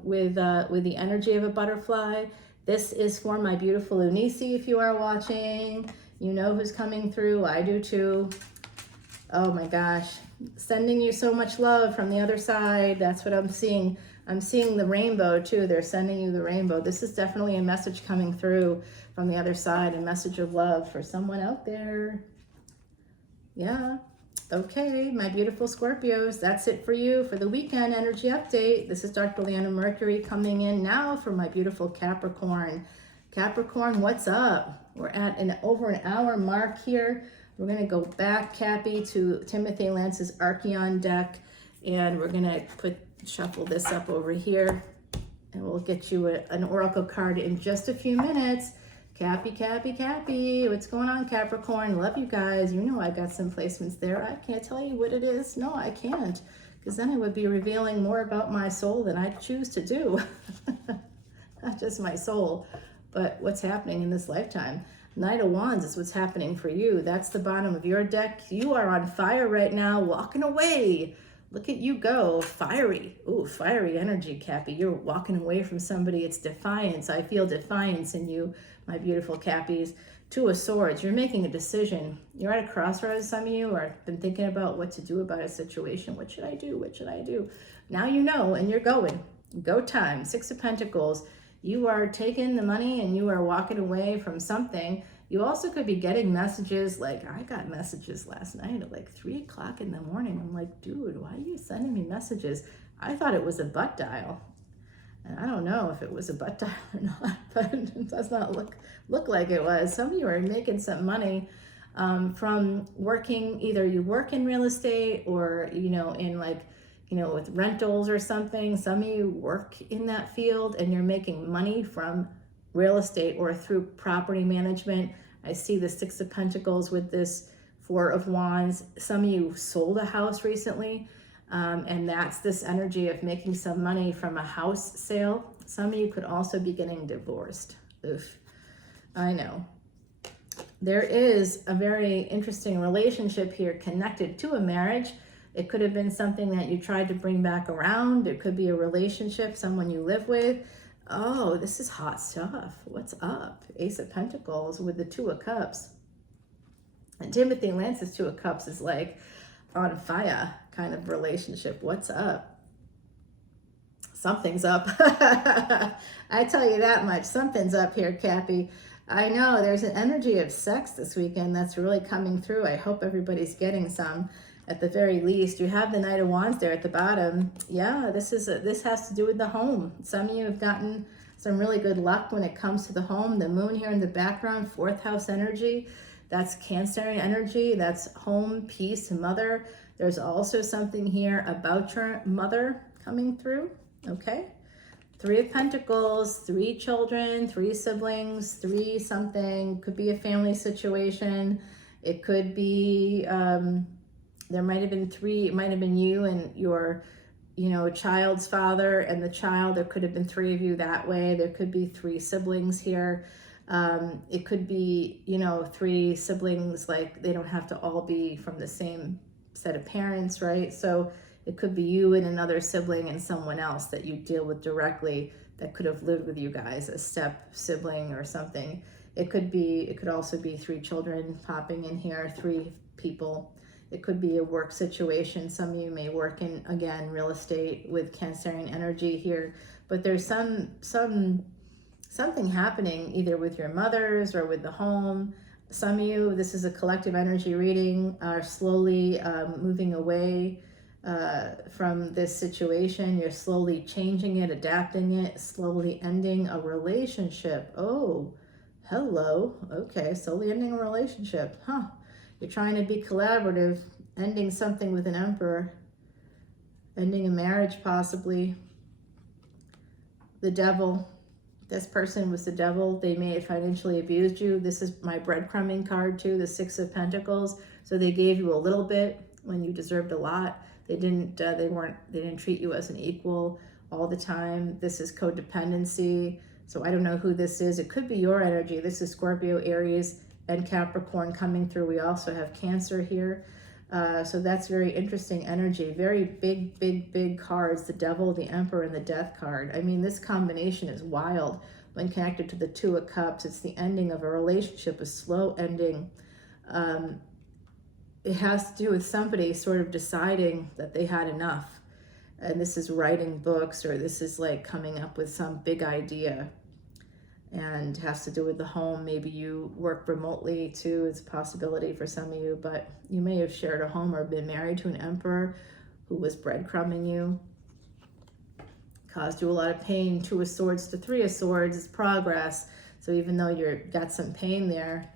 with the energy of a butterfly. This is for my beautiful Unisi, if you are watching. You know who's coming through. I do too. Oh my gosh. Sending you so much love from the other side. That's what I'm seeing. I'm seeing the rainbow too. They're sending you the rainbow. This is definitely a message coming through from the other side, a message of love for someone out there. Yeah. Okay, my beautiful Scorpios, that's it for you for the weekend energy update. This is Dr. Leona Mercury coming in now for my beautiful Capricorn. Capricorn, what's up? We're at over an hour mark here. We're going to go back, Cappy, to Timothy Lance's Archeon deck, and we're going to shuffle this up over here, and we'll get you an oracle card in just a few minutes. Cappy, Cappy, Cappy. What's going on, Capricorn? Love you guys. You know I got some placements there. I can't tell you what it is. No, I can't. Because then I would be revealing more about my soul than I choose to do. Not just my soul, but what's happening in this lifetime. Knight of Wands is what's happening for you. That's the bottom of your deck. You are on fire right now, walking away. Look at you go, fiery. Ooh, fiery energy, Cappy. You're walking away from somebody. It's defiance. I feel defiance in you, my beautiful Cappies. 2 of Swords. You're making a decision. You're at a crossroads, some of you, or been thinking about what to do about a situation. What should I do? What should I do? Now you know, and you're going. Go time. 6 of Pentacles. You are taking the money and you are walking away from something. You also could be getting messages, like I got messages last night at like 3 o'clock in the morning. I'm like, dude, why are you sending me messages? I thought it was a butt dial. And I don't know if it was a butt dial or not, but it does not look like it was. Some of you are making some money from working, either you work in real estate or, in with rentals or something. Some of you work in that field and you're making money from real estate or through property management. I see the 6 of Pentacles with this 4 of Wands. Some of you sold a house recently, and that's this energy of making some money from a house sale. Some of you could also be getting divorced. Oof, I know. There is a very interesting relationship here connected to a marriage. It could have been something that you tried to bring back around. It could be a relationship, someone you live with. Oh, this is hot stuff. What's up? Ace of Pentacles with the 2 of Cups. And Timothy Lance's 2 of Cups is like on fire kind of relationship. What's up? Something's up. I tell you that much. Something's up here, Cappy. I know there's an energy of sex this weekend that's really coming through. I hope everybody's getting some. At the very least, you have the Knight of Wands there at the bottom. Yeah, this has to do with the home. Some of you have gotten some really good luck when it comes to the home. The moon here in the background, 4th house energy. That's Cancerian energy. That's home, peace, mother. There's also something here about your mother coming through, okay? 3 of Pentacles, 3 children, 3 siblings, 3 something. Could be a family situation. It could be, there might have been 3, it might have been you and your, child's father and the child. There could have been 3 of you that way. There could be 3 siblings here. It could be, 3 siblings, like they don't have to all be from the same set of parents, right? So it could be you and another sibling and someone else that you deal with directly that could have lived with you guys, a step sibling or something. It could also be 3 children popping in here, 3 people. It could be a work situation. Some of you may work in, again, real estate with Cancerian energy here, but there's something happening either with your mothers or with the home. Some of you, this is a collective energy reading, are slowly moving away from this situation. You're slowly changing it, adapting it, slowly ending a relationship. Oh, hello. Okay, slowly ending a relationship. Huh. You're trying to be collaborative, ending something with an Emperor, ending a marriage possibly. The Devil. This person was the devil. They may have financially abused you. This is my breadcrumbing card too, the 6 of Pentacles. So they gave you a little bit when you deserved a lot. They didn't treat you as an equal all the time. This is codependency. So I don't know who this is. It could be your energy. This is Scorpio, Aries, and Capricorn coming through. We also have Cancer here. So that's very interesting energy. Very big cards. The Devil, the Emperor, and the Death card. I mean, this combination is wild when connected to the 2 of Cups. It's the ending of a relationship, a slow ending. It has to do with somebody sort of deciding that they had enough. And this is writing books, or this is like coming up with some big idea. And has to do with the home. Maybe you work remotely too. It's a possibility for some of you, but you may have shared a home or been married to an Emperor who was breadcrumbing you. Caused you a lot of pain. 2 of Swords to 3 of Swords is progress. So even though you've got some pain there,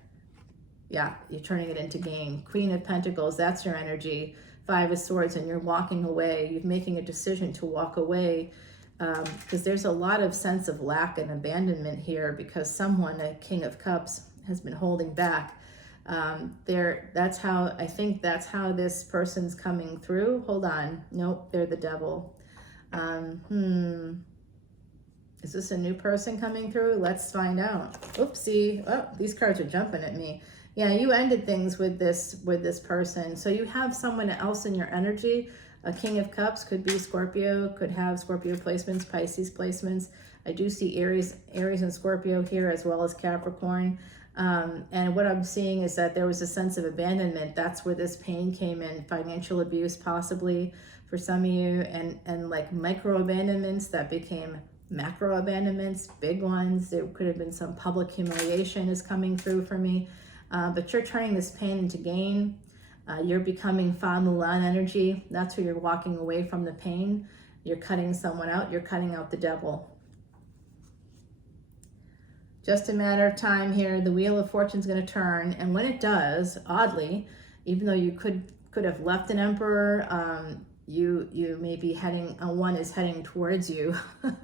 yeah, you're turning it into gain. Queen of Pentacles, that's your energy. 5 of Swords, and you're walking away. You're making a decision to walk away. Because there's a lot of sense of lack and abandonment here, because someone, a King of Cups, has been holding back. I think that's how this person's coming through. Hold on. Nope, they're the Devil. Is this a new person coming through? Let's find out. Oopsie. Oh, these cards are jumping at me. Yeah, you ended things with this person. So you have someone else in your energy. A King of Cups could be Scorpio, could have Scorpio placements, Pisces placements. I do see Aries and Scorpio here, as well as Capricorn. And what I'm seeing is that there was a sense of abandonment. That's where this pain came in. Financial abuse possibly for some of you, and like micro abandonments that became macro abandonments, big ones. There could have been some public humiliation is coming through for me. But you're turning this pain into gain. You're becoming Fa Mulan energy. That's where you're walking away from the pain. You're cutting someone out. You're cutting out the Devil. Just a matter of time here. The Wheel of Fortune's going to turn. And when it does, oddly, even though you could have left an Emperor, you may be heading, one is heading towards you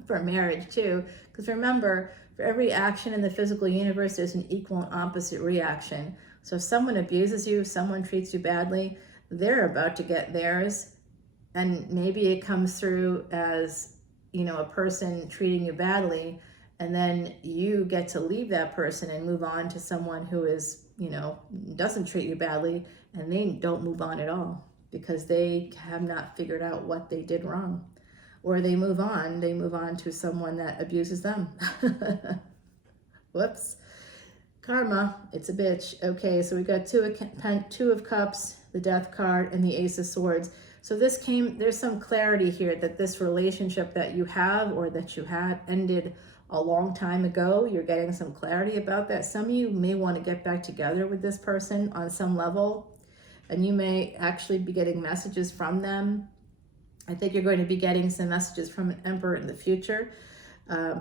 for marriage too. Because remember, for every action in the physical universe, there's an equal and opposite reaction. So if someone abuses you, if someone treats you badly, they're about to get theirs. And maybe it comes through as, a person treating you badly, and then you get to leave that person and move on to someone who is, doesn't treat you badly, and they don't move on at all because they have not figured out what they did wrong. Or they move on to someone that abuses them. Whoops. Karma, it's a bitch. Okay, so we got 2 of Cups, the Death card, and the Ace of Swords. So there's some clarity here that this relationship that you have or that you had ended a long time ago. You're getting some clarity about that. Some of you may want to get back together with this person on some level, and you may actually be getting messages from them. I think you're going to be getting some messages from an Emperor in the future.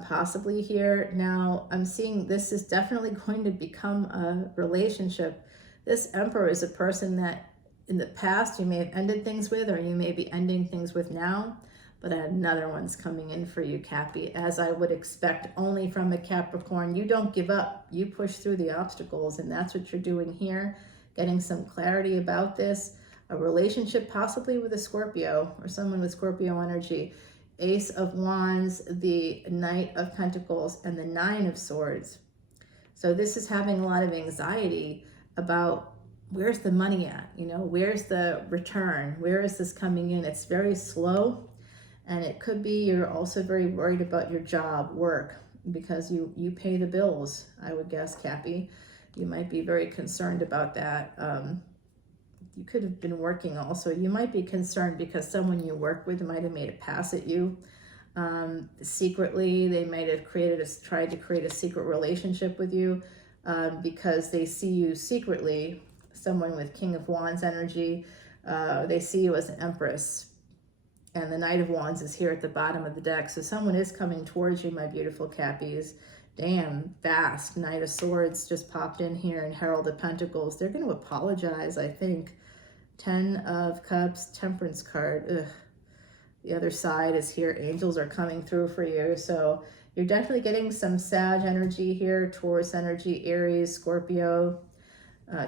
Possibly here. Now I'm seeing this is definitely going to become a relationship. This Emperor is a person that in the past you may have ended things with, or you may be ending things with now, but another one's coming in for you, Cappy, as I would expect only from a Capricorn. You don't give up. You push through the obstacles, and that's what you're doing here, getting some clarity about this. A relationship possibly with a Scorpio or someone with Scorpio energy. Ace of Wands, the Knight of Pentacles, and the Nine of Swords. So this is having a lot of anxiety about where's the money at? You know, where's the return? Where is this coming in? It's very slow. And it could be you're also very worried about your job, work, because you pay the bills, I would guess, Cappy. You might be very concerned about that. You could have been working also. You might be concerned because someone you work with might have made a pass at you. Secretly, they might have tried to create a secret relationship with you because they see you secretly, someone with King of Wands energy. They see you as an Empress. And the Knight of Wands is here at the bottom of the deck. So someone is coming towards you, my beautiful Cappies. Damn, fast. Knight of Swords just popped in here, and Herald of Pentacles. They're going to apologize, I think. 10 of Cups, Temperance card. Ugh. The other side is here. Angels are coming through for you. So you're definitely getting some Sag energy here. Taurus energy, Aries, Scorpio.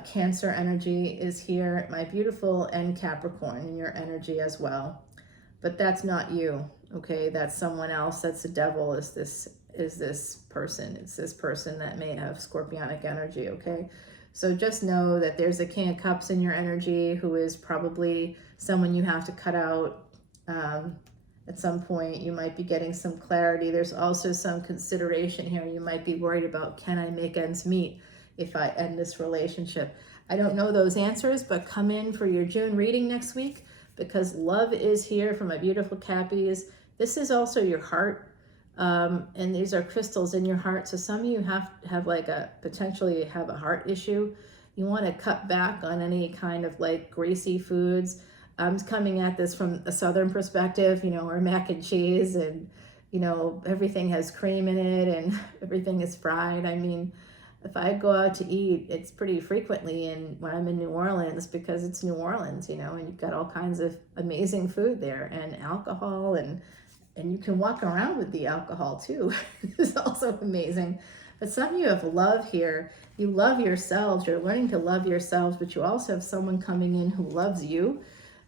Cancer energy is here. My beautiful, and Capricorn in your energy as well. But that's not you, okay? That's someone else. That's the devil, is this person. It's this person that may have scorpionic energy, okay? So just know that there's a King of Cups in your energy who is probably someone you have to cut out at some point. You might be getting some clarity. There's also some consideration here. You might be worried about, can I make ends meet if I end this relationship? I don't know those answers, but come in for your June reading next week, because love is here for my beautiful Cappies. This is also your heart, and these are crystals in your heart. So some of you have like potentially have a heart issue. You want to cut back on any kind of like greasy foods. I'm coming at this from a southern perspective, you know, or mac and cheese, and you know, everything has cream in it and everything is fried. I mean, if I go out to eat, it's pretty frequently when I'm in New Orleans, because it's New Orleans, you know, and you've got all kinds of amazing food there, and alcohol, and you can walk around with the alcohol too. It's also amazing. But some of you have love here. You love yourselves. You're learning to love yourselves, but you also have someone coming in who loves you.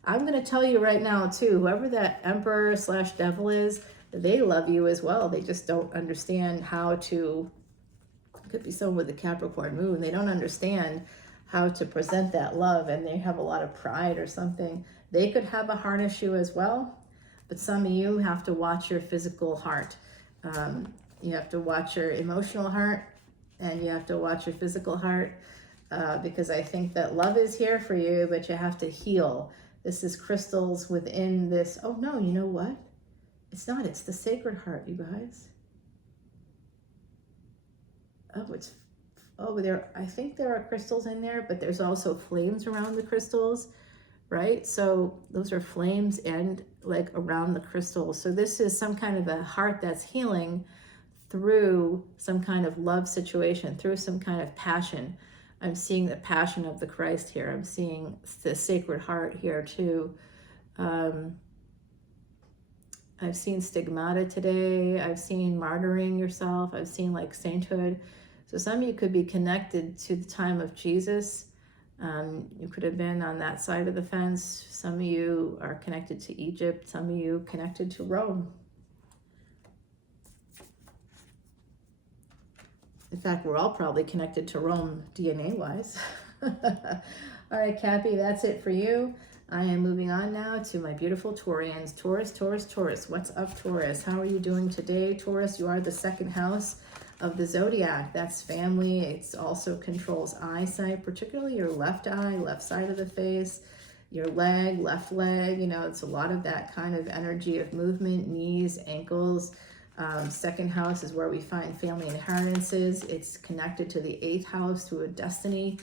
I'm going to tell you right now too, whoever that Emperor / devil is, they love you as well. They just don't understand how to. Could be someone with a Capricorn moon. They don't understand how to present that love, and they have a lot of pride or something. They could have a heart issue as well, but some of you have to watch your physical heart. You have to watch your emotional heart, and you have to watch your physical heart, because I think that love is here for you, but you have to heal. This is crystals within this. Oh no, you know what? It's not. It's the Sacred Heart, you guys. I think there are crystals in there, but there's also flames around the crystals, right? So those are flames and like around the crystals. So this is some kind of a heart that's healing through some kind of love situation, through some kind of passion. I'm seeing the passion of the Christ here. I'm seeing the Sacred Heart here too. I've seen stigmata today. I've seen martyring yourself. I've seen like sainthood. So some of you could be connected to the time of Jesus. You could have been on that side of the fence. Some of you are connected to Egypt. Some of you connected to Rome. In fact, we're all probably connected to Rome DNA-wise. All right, Cappy, that's it for you. I am moving on now to my beautiful Taurians. Taurus, Taurus, Taurus. What's up, Taurus? How are you doing today, Taurus? You are the second house of the zodiac. That's family. It also controls eyesight, particularly your left eye, left side of the face, your leg, left leg. You know, it's a lot of that kind of energy of movement, knees, ankles. Second house is where we find family inheritances. It's connected to the 8th house, to a destiny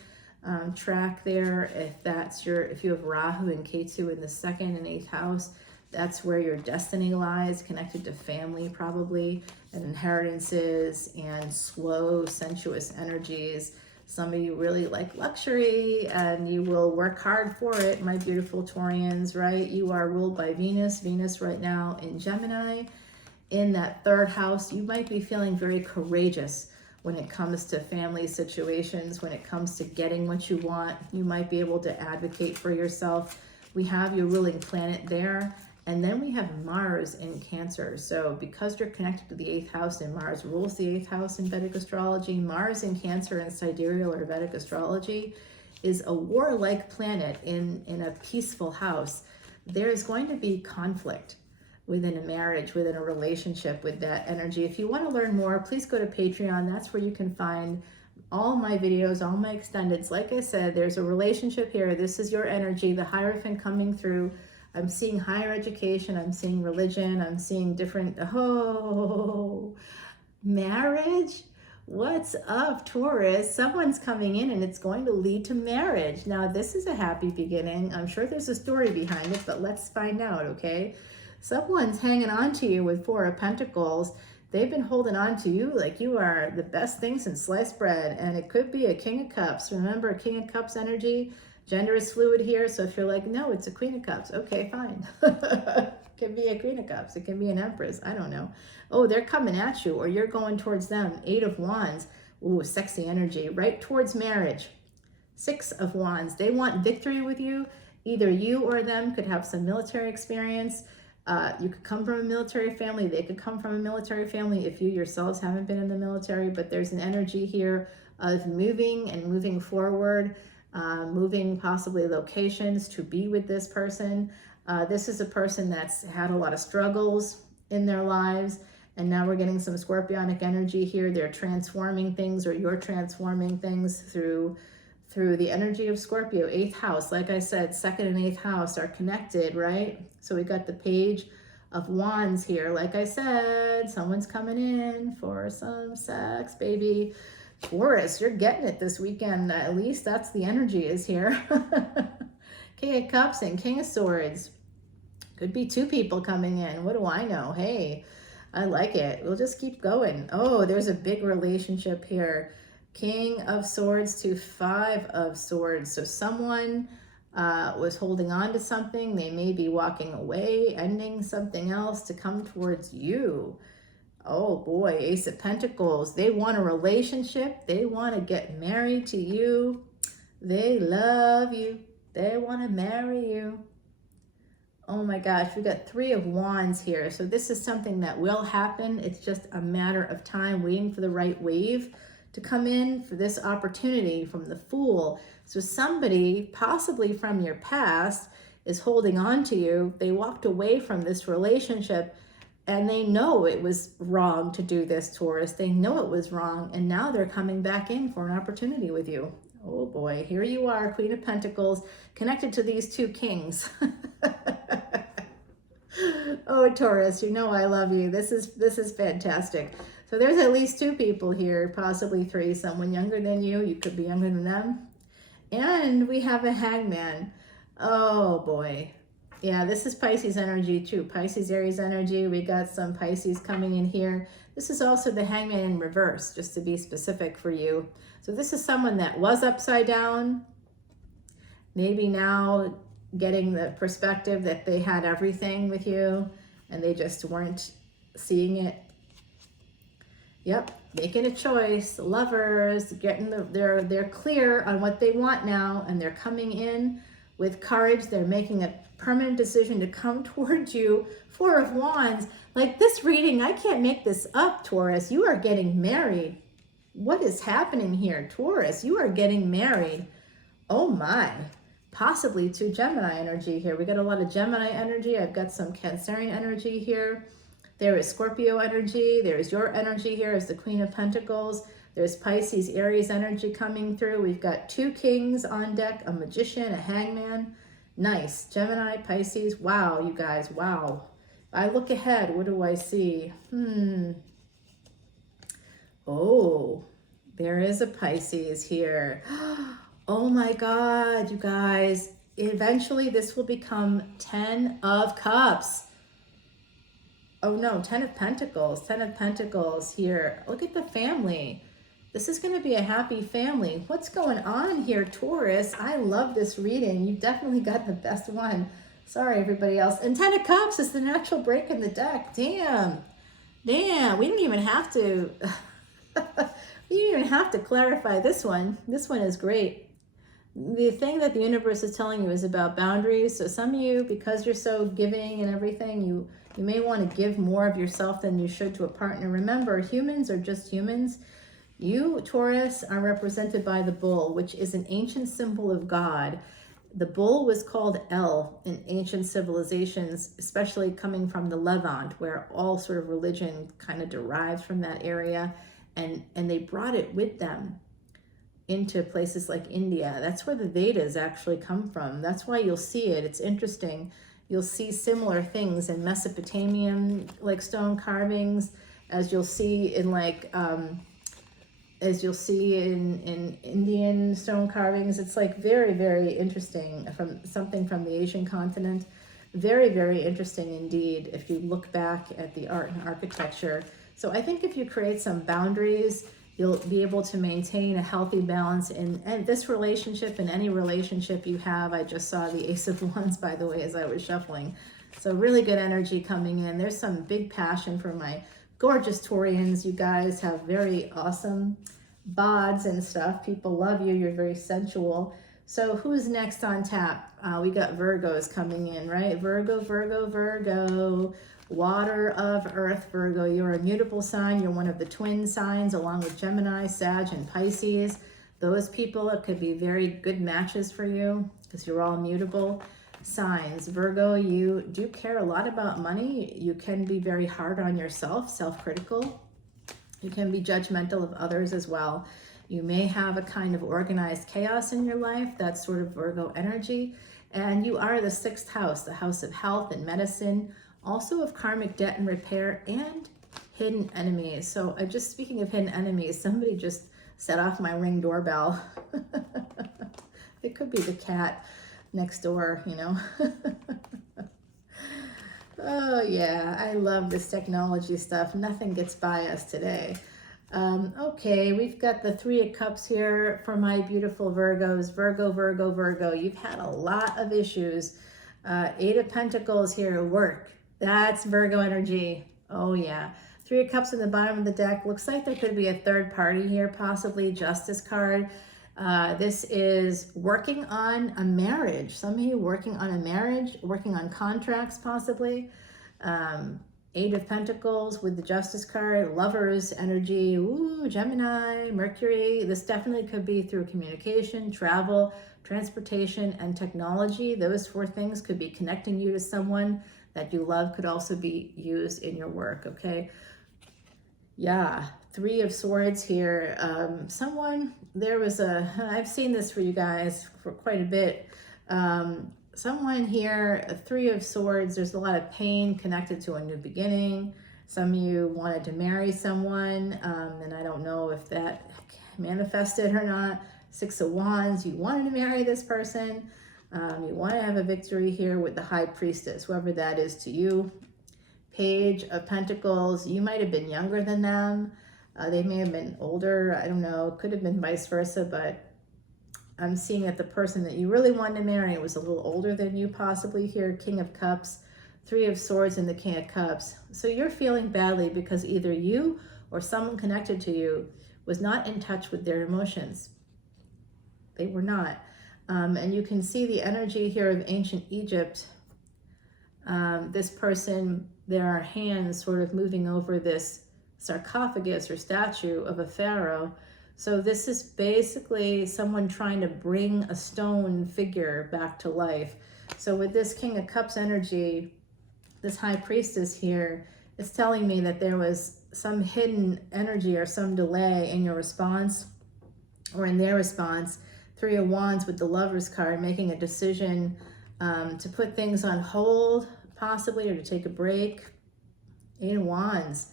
track there. If you have Rahu and Ketu in the 2nd and 8th house, that's where your destiny lies, connected to family probably, and inheritances and slow, sensuous energies. Some of you really like luxury and you will work hard for it, my beautiful Taurians, right? You are ruled by Venus. Venus right now in Gemini. In that third house, you might be feeling very courageous when it comes to family situations, when it comes to getting what you want. You might be able to advocate for yourself. We have your ruling planet there. And then we have Mars in Cancer. So because you're connected to the 8th house and Mars rules the 8th house in Vedic astrology, Mars in Cancer in sidereal or Vedic astrology is a warlike planet in a peaceful house. There's going to be conflict within a marriage, within a relationship with that energy. If you want to learn more, please go to Patreon. That's where you can find all my videos, all my extendeds. Like I said, there's a relationship here. This is your energy, the Hierophant coming through. I'm seeing higher education, I'm seeing religion, I'm seeing different, marriage? What's up, Taurus? Someone's coming in and it's going to lead to marriage. Now, this is a happy beginning. I'm sure there's a story behind it, but let's find out, okay? Someone's hanging on to you with 4 of Pentacles. They've been holding on to you like you are the best thing since sliced bread, and it could be a King of Cups. Remember, King of Cups energy? Gender is fluid here, so if you're like, no, it's a Queen of Cups, okay, fine. It can be a Queen of Cups, it can be an Empress, I don't know. Oh, they're coming at you, or you're going towards them. 8 of Wands, ooh, sexy energy, right towards marriage. 6 of Wands, they want victory with you. Either you or them could have some military experience. You could come from a military family, they could come from a military family if you yourselves haven't been in the military, but there's an energy here of moving and moving forward. Moving possibly locations to be with this person. This is a person that's had a lot of struggles in their lives, and now we're getting some Scorpionic energy here. They're transforming things, or you're transforming things through the energy of Scorpio. 8th house, like I said, 2nd and 8th house are connected, right? So we got the Page of Wands here. Like I said, someone's coming in for some sex, baby. Taurus, you're getting it this weekend. At least that's the energy is here. King of Cups and King of Swords. Could be 2 people coming in. What do I know? Hey, I like it. We'll just keep going. Oh, there's a big relationship here. King of Swords to 5 of Swords. So someone was holding on to something. They may be walking away, ending something else to come towards you. Oh boy, Ace of Pentacles. They want a relationship. They want to get married to you. They love you. They want to marry you. Oh my gosh, we got 3 of Wands here. So this is something that will happen. It's just a matter of time, waiting for the right wave to come in for this opportunity from the Fool. So somebody, possibly from your past, is holding on to you. They walked away from this relationship, and they know it was wrong to do this, Taurus. They know it was wrong, and now they're coming back in for an opportunity with you. Oh boy, here you are, Queen of Pentacles, connected to these 2 kings. Oh, Taurus, you know I love you. This is fantastic. So there's at least 2 people here, possibly 3. Someone younger than you. You could be younger than them. And we have a Hangman. Oh boy. Yeah, this is Pisces energy too. Pisces, Aries energy. We got some Pisces coming in here. This is also the Hangman in reverse, just to be specific for you. So this is someone that was upside down. Maybe now getting the perspective that they had everything with you and they just weren't seeing it. Yep, making a choice. Lovers, they're clear on what they want now, and they're coming in with courage. They're making a permanent decision to come towards you. 4 of Wands. Like this reading, I can't make this up, Taurus. You are getting married. What is happening here, Taurus? You are getting married. Oh my. Possibly to Gemini energy here. We got a lot of Gemini energy. I've got some Cancerian energy here. There is Scorpio energy. There's your energy here as the Queen of Pentacles. There's Pisces, Aries energy coming through. We've got 2 kings on deck, a magician, a hangman. Nice. Gemini, Pisces. Wow, you guys. Wow. I look ahead. What do I see? Oh, there is a Pisces here. Oh my God, you guys. Eventually this will become 10 of Cups. Oh no, 10 of Pentacles. 10 of Pentacles here. Look at the family. This is going to be a happy family. What's going on here, Taurus? I love this reading. You definitely got the best one. Sorry, everybody else. And 10 of Cups is the natural break in the deck. Damn. Damn. We didn't even have to... we didn't even have to clarify this one. This one is great. The thing that the universe is telling you is about boundaries. So some of you, because you're so giving and everything, you may want to give more of yourself than you should to a partner. Remember, humans are just humans. You, Taurus, are represented by the bull, which is an ancient symbol of God. The bull was called El in ancient civilizations, especially coming from the Levant, where all sort of religion kind of derives from that area. And they brought it with them into places like India. That's where the Vedas actually come from. That's why you'll see it. It's interesting. You'll see similar things in Mesopotamian like stone carvings, as you'll see in in Indian stone carvings. It's like very, very interesting, from something from the Asian continent. Very, very interesting indeed if you look back at the art and architecture. So I think if you create some boundaries, you'll be able to maintain a healthy balance in this relationship and any relationship you have. I just saw the Ace of Wands, by the way, as I was shuffling. So really good energy coming in. There's some big passion for my gorgeous Taurians. You guys have very awesome bods and stuff. People love you. You're very sensual. So who's next on tap? We got Virgos coming in, right? Virgo, Virgo, Virgo. Water of Earth, Virgo. You're a mutable sign. You're one of the twin signs along with Gemini, Sag, and Pisces. Those people, it could be very good matches for you because you're all mutable signs. Virgo, you do care a lot about money. You can be very hard on yourself, self-critical. You can be judgmental of others as well. You may have a kind of organized chaos in your life. That's sort of Virgo energy. And you are the 6th house, the house of health and medicine, also of karmic debt and repair, and hidden enemies. So speaking of hidden enemies, somebody just set off my Ring doorbell. It could be the cat next door, you know. Oh yeah, I love this technology stuff. Nothing gets by us today. Okay, we've got the 3 of Cups here for my beautiful Virgos. Virgo, Virgo, Virgo. You've had a lot of issues. 8 of Pentacles here, work. That's Virgo energy. Oh yeah. 3 of Cups in the bottom of the deck. Looks like there could be a third party here, possibly Justice card. This is working on a marriage. Some of you working on a marriage, working on contracts possibly. 8 of Pentacles with the Justice card. Lovers energy. Ooh, Gemini, Mercury. This definitely could be through communication, travel, transportation, and technology. Those 4 things could be connecting you to someone that you love, could also be used in your work, okay? Yeah, 3 of Swords here. I've seen this for you guys for quite a bit. Someone here, 3 of Swords, there's a lot of pain connected to a new beginning. Some of you wanted to marry someone, and I don't know if that manifested or not. 6 of Wands, you wanted to marry this person. You want to have a victory here with the High Priestess, whoever that is to you. Page of Pentacles, you might have been younger than them. They may have been older. I don't know. Could have been vice versa, but I'm seeing that the person that you really wanted to marry was a little older than you possibly here. King of Cups, 3 of Swords, and the King of Cups. So you're feeling badly because either you or someone connected to you was not in touch with their emotions. They were not. And you can see the energy here of ancient Egypt. This person, there are hands sort of moving over this sarcophagus or statue of a pharaoh. So this is basically someone trying to bring a stone figure back to life. So with this King of Cups energy, this High Priestess here, it's telling me that there was some hidden energy or some delay in your response or in their response. 3 of Wands with the Lovers card, making a decision to put things on hold, possibly, or to take a break. 8 of Wands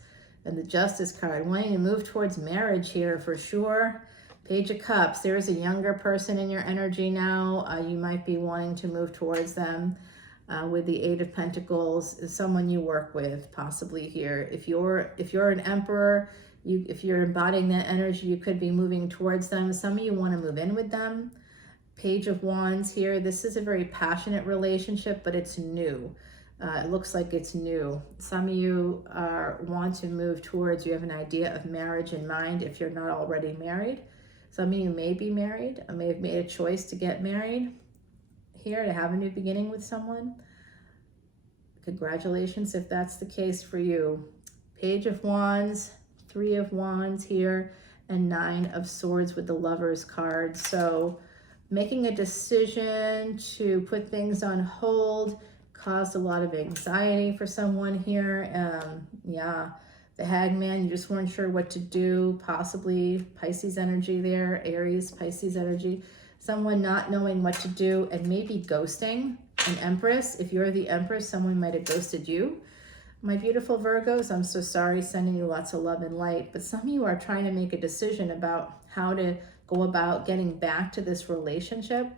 and the Justice card, wanting to move towards marriage here for sure. Page of Cups, there's a younger person in your energy now. You might be wanting to move towards them. With the 8 of Pentacles, someone you work with, possibly here. If you're an Emperor, if you're embodying that energy, you could be moving towards them. Some of you want to move in with them. Page of Wands here. This is a very passionate relationship, but it's new. It looks like it's new. Some of you want to move towards, you have an idea of marriage in mind if you're not already married. Some of you may be married, or may have made a choice to get married here, to have a new beginning with someone. Congratulations if that's the case for you. Page of Wands, 3 of Wands here, and 9 of Swords with the Lovers card. So making a decision to put things on hold caused a lot of anxiety for someone here. Yeah, the Hangman, you just weren't sure what to do. Possibly Pisces energy there, Aries, Pisces energy. Someone not knowing what to do and maybe ghosting. An Empress, if you're the Empress, someone might have ghosted you. My beautiful Virgos, I'm so sorry, sending you lots of love and light, but some of you are trying to make a decision about how to go about getting back to this relationship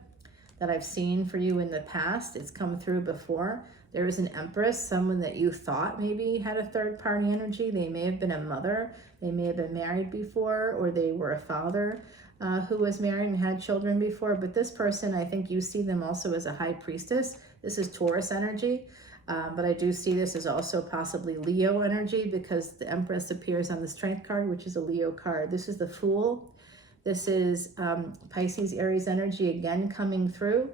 that I've seen for you in the past. It's come through before. There is an Empress, someone that you thought maybe had a third party energy. They may have been a mother, they may have been married before, or they were a father who was married and had children before. But this person, I think you see them also as a high priestess. This is Taurus energy. But I do see this as also possibly Leo energy, because the Empress appears on the Strength card, which is a Leo card. This is the Fool. This is Pisces, Aries energy again coming through.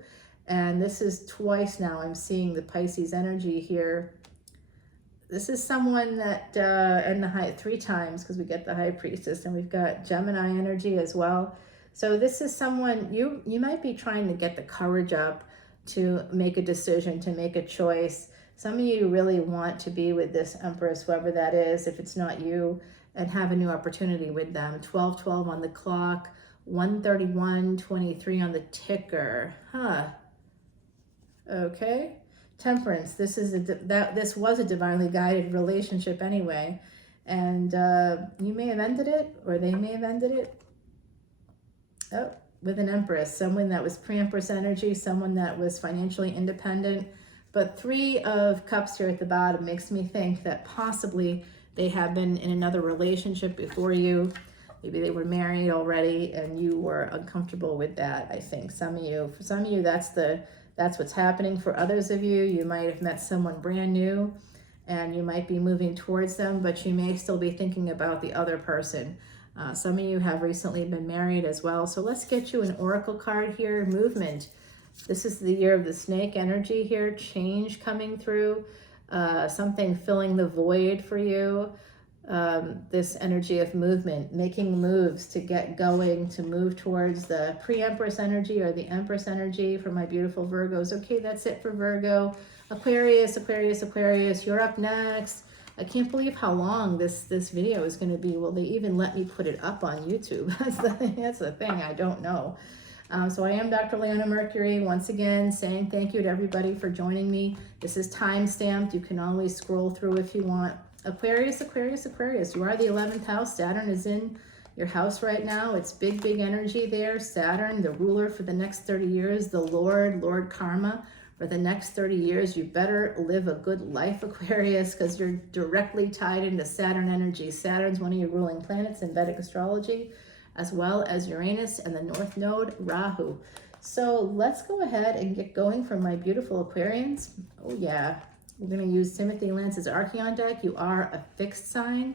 And this is twice now I'm seeing the Pisces energy here. This is someone that, and the high, 3 times, because we get the High Priestess, and we've got Gemini energy as well. So this is someone, you might be trying to get the courage up to make a decision, to make a choice. Some of you really want to be with this Empress, whoever that is, if it's not you, and have a new opportunity with them. 12:12 on the clock, 1:31:23 on the ticker. Okay. Temperance. This is this was a divinely guided relationship anyway, and you may have ended it, or they may have ended it. Oh, with an Empress, someone that was pre-Empress energy, someone that was financially independent. But 3 of Cups here at the bottom makes me think that possibly they have been in another relationship before you. Maybe they were married already and you were uncomfortable with that. I think for some of you, that's what's happening. For others of you, you might have met someone brand new and you might be moving towards them, but you may still be thinking about the other person. Some of you have recently been married as well. So let's get you an oracle card here. Movement. This is the year of the snake energy here. Change coming through. Something filling the void for you. This energy of movement, making moves to get going, to move towards the pre-Empress energy or the Empress energy for my beautiful Virgos. Okay, that's it for Virgo. Aquarius, Aquarius, Aquarius, you're up next. I can't believe how long this video is going to be. Will they even let me put it up on YouTube? That's the thing, I don't know. So I am Dr. Leona Mercury, once again saying thank you to everybody for joining me. This is time-stamped. You can always scroll through if you want. Aquarius, Aquarius, Aquarius. You are the 11th house. Saturn is in your house right now. It's big, big energy there. Saturn, the ruler for the next 30 years, the Lord Karma. For the next 30 years, you better live a good life, Aquarius, because you're directly tied into Saturn energy. Saturn's one of your ruling planets in Vedic astrology, as well as Uranus and the North Node, Rahu. So let's go ahead and get going for my beautiful Aquarians. Oh yeah, we're going to use Timothy Lance's Archeon deck. You are a fixed sign.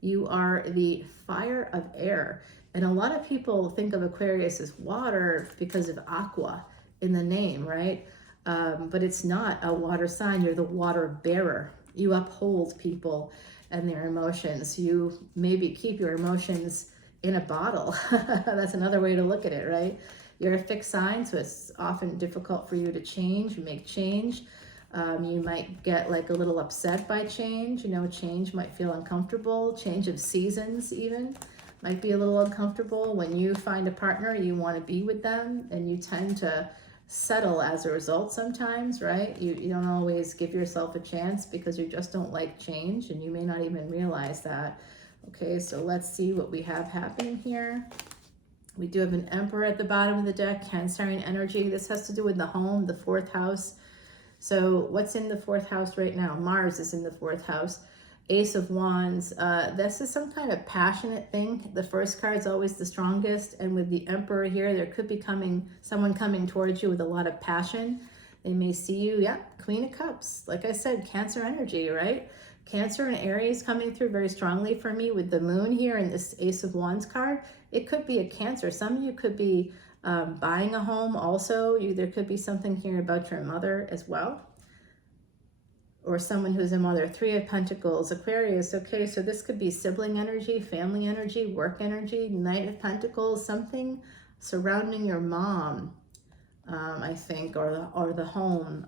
You are the fire of air. And a lot of people think of Aquarius as water because of aqua in the name, right? But it's not a water sign. You're the water bearer. You uphold people and their emotions. You maybe keep your emotions in a bottle. That's another way to look at it, right? You're a fixed sign, so it's often difficult for you to change, make change. You might get like a little upset by change. You know, change might feel uncomfortable. Change of seasons even might be a little uncomfortable. When you find a partner, you want to be with them, and you tend to settle as a result sometimes, right? You don't always give yourself a chance because you just don't like change, and you may not even realize that. Okay, so let's see what we have happening here. We do have an Emperor at the bottom of the deck, Cancerian energy. This has to do with the home, the 4th house. So what's in the 4th house right now? Mars is in the 4th house. Ace of Wands. This is some kind of passionate thing. The first card is always the strongest. And with the Emperor here, there could be someone coming towards you with a lot of passion. They may see you, yeah, Queen of Cups. Like I said, Cancer energy, right? Cancer and Aries coming through very strongly for me with the Moon here and this Ace of Wands card. It could be a Cancer. Some of you could be buying a home also. There could be something here about your mother as well, or someone who's a mother. Three of Pentacles, Aquarius. Okay, so this could be sibling energy, family energy, work energy. Knight of Pentacles, something surrounding your mom, I think, or the home.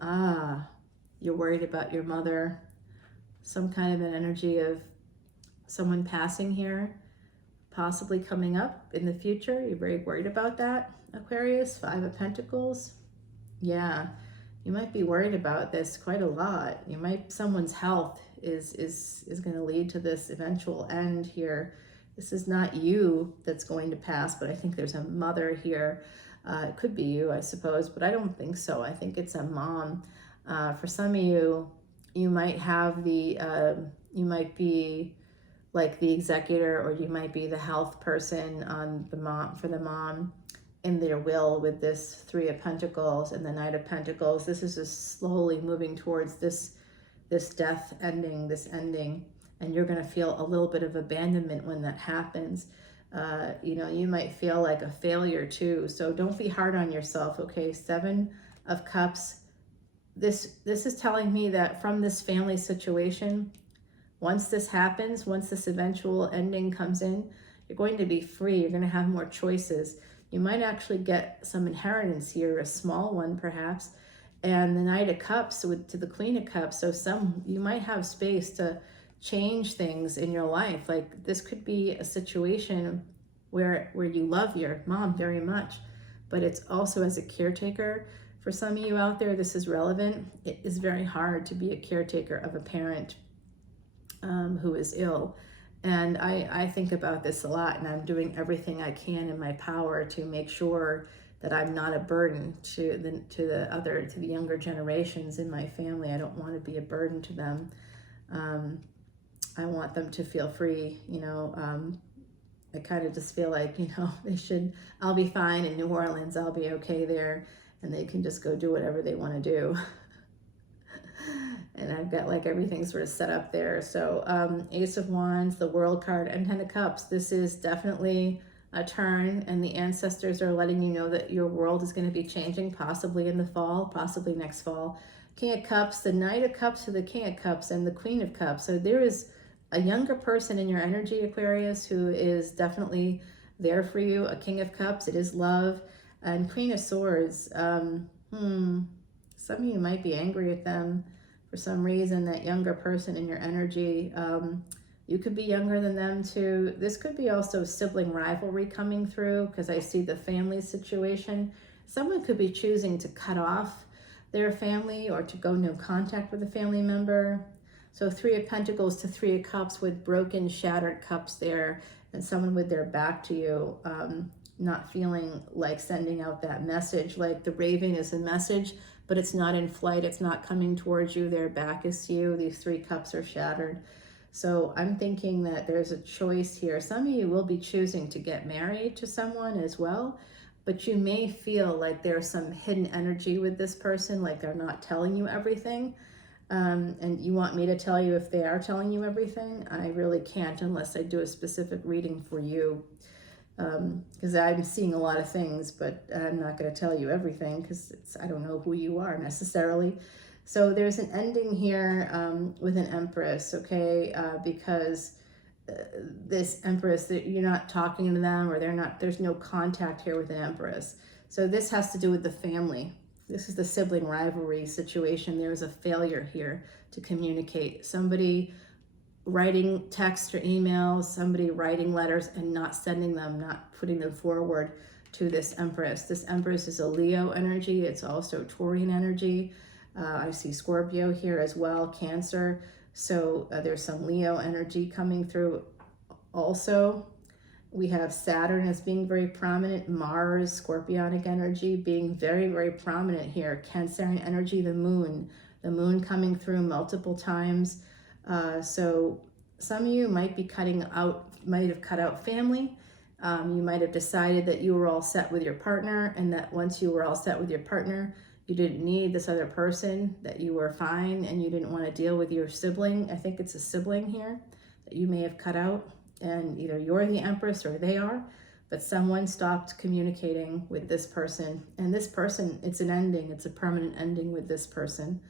You're worried about your mother. Some kind of an energy of someone passing here, possibly coming up in the future. You're very worried about that, Aquarius. Five of Pentacles. Yeah, you might be worried about this quite a lot. Someone's health is going to lead to this eventual end here. This is not you that's going to pass, but I think there's a mother here. It could be you, I suppose, but I don't think so. I think it's a mom. For some of you, you might have you might be like the executor, or you might be the health person on for the mom in their will with this Three of Pentacles and the Knight of Pentacles. This is just slowly moving towards this death ending, this ending, and you're going to feel a little bit of abandonment when that happens. You might feel like a failure too, so don't be hard on yourself, okay? Seven of Cups. This is telling me that from this family situation, once this happens, once this eventual ending comes in, you're going to be free. You're going to have more choices. You might actually get some inheritance here, a small one perhaps. And the Knight of Cups to the Queen of Cups. So you might have space to change things in your life. Like this could be a situation where you love your mom very much, but it's also as a caretaker. For some of you out there, this is relevant. It is very hard to be a caretaker of a parent who is ill. And I think about this a lot, and I'm doing everything I can in my power to make sure that I'm not a burden to the younger generations in my family. I don't want to be a burden to them. I want them to feel free, I kind of just feel like, I'll be fine in New Orleans, I'll be okay there, and they can just go do whatever they want to do. And I've got like everything sort of set up there. So Ace of Wands, the World card, and Ten of Cups. This is definitely a turn, and the ancestors are letting you know that your world is going to be changing, possibly in the fall, possibly next fall. King of Cups, the Knight of Cups to the King of Cups, and the Queen of Cups. So there is a younger person in your energy, Aquarius, who is definitely there for you. A King of Cups, it is love. And Queen of Swords, some of you might be angry at them for some reason, that younger person in your energy. You could be younger than them too. This could be also sibling rivalry coming through, because I see the family situation. Someone could be choosing to cut off their family or to go no contact with a family member. So Three of Pentacles to Three of Cups with broken, shattered cups there, and someone with their back to you, not feeling like sending out that message. Like the raven is a message, but it's not in flight. It's not coming towards you. Their back is to you. These three cups are shattered. So I'm thinking that there's a choice here. Some of you will be choosing to get married to someone as well, but you may feel like there's some hidden energy with this person, like they're not telling you everything. And you want me to tell you if they are telling you everything? I really can't unless I do a specific reading for you. Because I'm seeing a lot of things, but I'm not going to tell you everything because I don't know who you are necessarily. So there's an ending here with an Empress, okay? Because this Empress, that you're not talking to them, or there's no contact here with an Empress. So this has to do with the family. This is the sibling rivalry situation. There's a failure here to communicate. Somebody writing text or emails, somebody writing letters and not sending them, not putting them forward to this Empress. This Empress is a Leo energy. It's also Taurian energy. I see Scorpio here as well, Cancer. So there's some Leo energy coming through also. We have Saturn as being very prominent, Mars, Scorpionic energy being very, very prominent here. Cancerian energy, the moon coming through multiple times. So some of you might have cut out family. You might have decided that you were all set with your partner, and that once you were all set with your partner, you didn't need this other person, that you were fine and you didn't want to deal with your sibling. I think it's a sibling here that you may have cut out, and either you're the Empress or they are, but someone stopped communicating with this person. And this person, it's an ending, it's a permanent ending with this person.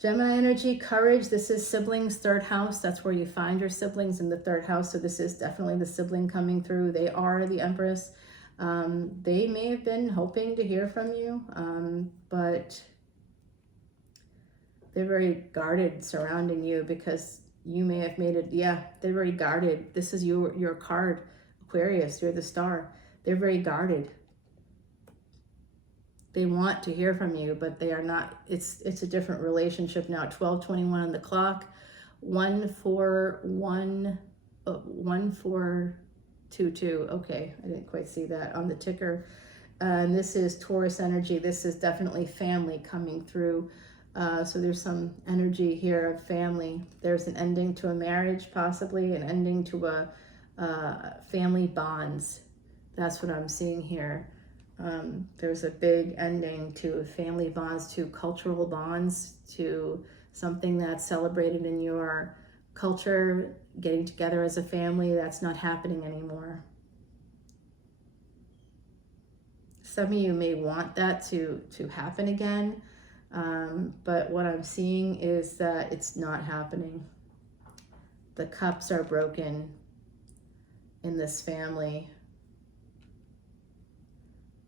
Gemini energy, courage. This is siblings, third house. That's where you find your siblings, in the third house. So this is definitely the sibling coming through. They are the Empress. They may have been hoping to hear from you, but they're very guarded surrounding you because you may have made it. Yeah, they're very guarded. This is your card, Aquarius. You're the star. They're very guarded. They want to hear from you, but they are not. It's a different relationship now. 12:21 on the clock. 1422. Okay, I didn't quite see that on the ticker. And this is Taurus energy. This is definitely family coming through. So there's some energy here of family. There's an ending to a marriage, possibly an ending to a family bonds. That's what I'm seeing here. There's a big ending to family bonds, to cultural bonds, to something that's celebrated in your culture, getting together as a family. That's not happening anymore. Some of you may want that to happen again, but what I'm seeing is that it's not happening. The cups are broken in this family.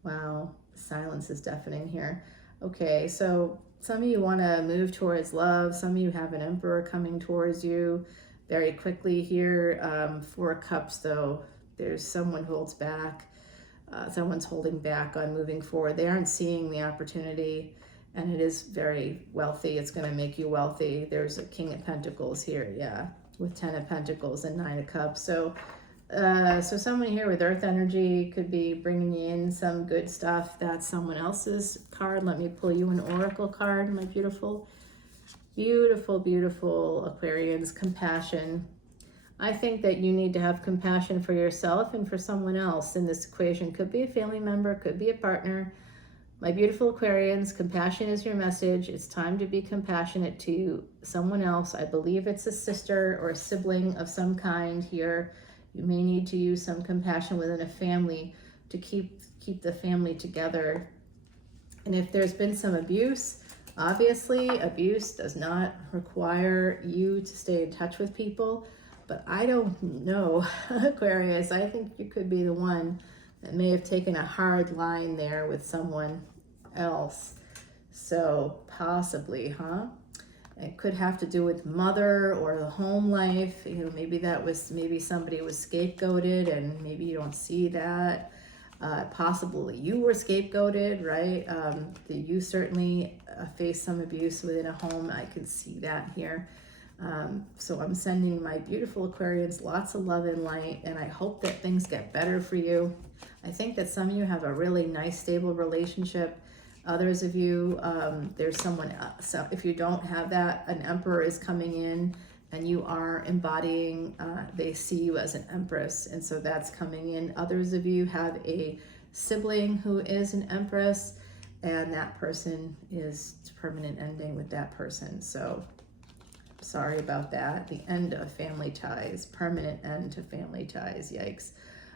Wow, silence is deafening here. Okay, so some of you want to move towards love. Some of you have an Emperor coming towards you very quickly here. 4 of Cups, though, there's someone who holds back. Someone's holding back on moving forward. They aren't seeing the opportunity, and it is very wealthy. It's going to make you wealthy. There's a King of Pentacles here, yeah, with 10 of Pentacles and 9 of Cups. So someone here with Earth energy could be bringing you in some good stuff. That's someone else's card. Let me pull you an oracle card, my beautiful, beautiful, beautiful Aquarians. Compassion. I think that you need to have compassion for yourself and for someone else in this equation. Could be a family member, could be a partner. My beautiful Aquarians, compassion is your message. It's time to be compassionate to someone else. I believe it's a sister or a sibling of some kind here. You may need to use some compassion within a family to keep the family together. And if there's been some abuse, obviously abuse does not require you to stay in touch with people. But I don't know, Aquarius. I think you could be the one that may have taken a hard line there with someone else. So possibly, huh? It could have to do with mother or the home life. You know, maybe somebody was scapegoated, and maybe you don't see that. Possible that you were scapegoated, right? That you certainly faced some abuse within a home. I can see that here. So I'm sending my beautiful Aquarians lots of love and light, and I hope that things get better for you. I think that some of you have a really nice, stable relationship. Others of you, there's someone else. So if you don't have that, an Emperor is coming in and you are embodying, they see you as an Empress, and so that's coming in. Others of you have a sibling who is an Empress, and that person is permanent ending with that person. So sorry about that. The end of family ties, permanent end to family ties, yikes.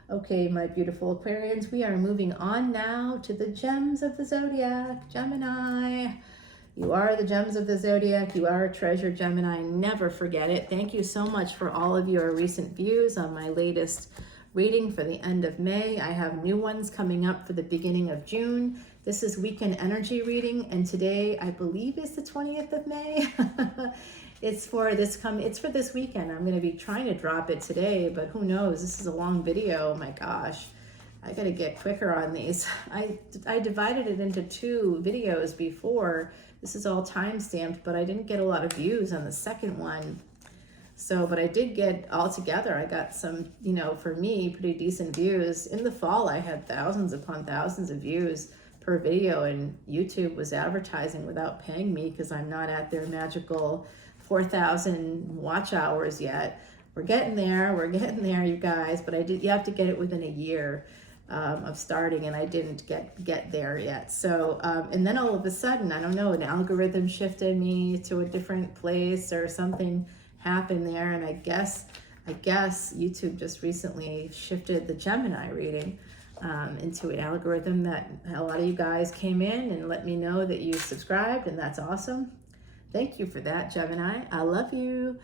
Okay, my beautiful Aquarians, we are moving on now to the gems of the zodiac. Gemini, you are the gems of the zodiac. You are a treasure, Gemini. Never forget it. Thank you so much for all of your recent views on my latest reading for the end of May. I have new ones coming up for the beginning of June. This is weekend energy reading, and today I believe is the 20th of May. It's for this weekend. I'm going to be trying to drop it today, but who knows? This is a long video. Oh my gosh. I got to get quicker on these. I divided it into 2 videos before. This is all time-stamped, but I didn't get a lot of views on the second one. So, but I did get all together. I got some, for me, pretty decent views. In the fall, I had thousands upon thousands of views per video, and YouTube was advertising without paying me because I'm not at their magical 4,000 watch hours yet. We're getting there, you guys, but you have to get it within a year of starting, and I didn't get there yet. So, and then all of a sudden, I don't know, an algorithm shifted me to a different place or something happened there, and I guess YouTube just recently shifted the Gemini reading into an algorithm that a lot of you guys came in and let me know that you subscribed, and that's awesome. Thank you for that, Gemini. I love you.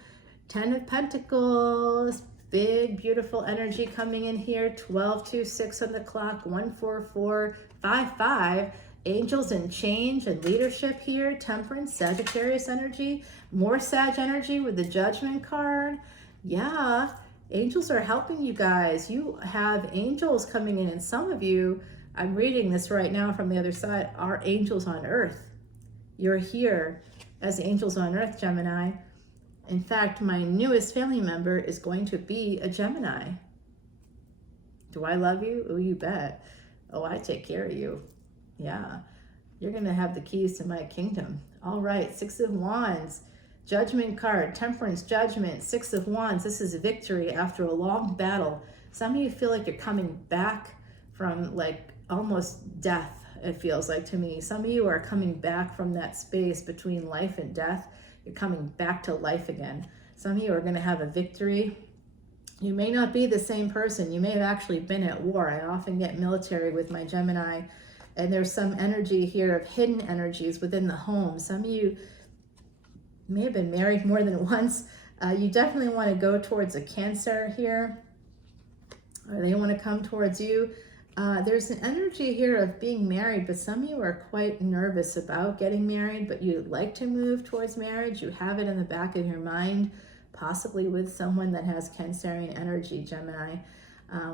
10 of Pentacles, big, beautiful energy coming in here. 12-2-6 on the clock, 1-4-4-5-5. Angels and change and leadership here. Temperance, Sagittarius energy. More Sag energy with the Judgment card. Yeah, angels are helping you guys. You have angels coming in, and some of you, I'm reading this right now from the other side, are angels on earth. You're here as angels on earth, Gemini. In fact, my newest family member is going to be a Gemini. Do I love you? Oh, you bet. Oh, I take care of you. Yeah, you're going to have the keys to my kingdom. All right, 6 of Wands, Judgment card, Temperance, Judgment, 6 of Wands. This is victory after a long battle. Some of you feel like you're coming back from like almost death, it feels like to me. Some of you are coming back from that space between life and death. You're coming back to life again. Some of you are going to have a victory. You may not be the same person. You may have actually been at war. I often get military with my Gemini, and there's some energy here of hidden energies within the home. Some of you may have been married more than once. You definitely want to go towards a Cancer here, or they want to come towards you. There's an energy here of being married, but some of you are quite nervous about getting married, but you'd like to move towards marriage. You have it in the back of your mind, possibly with someone that has Cancerian energy, Gemini.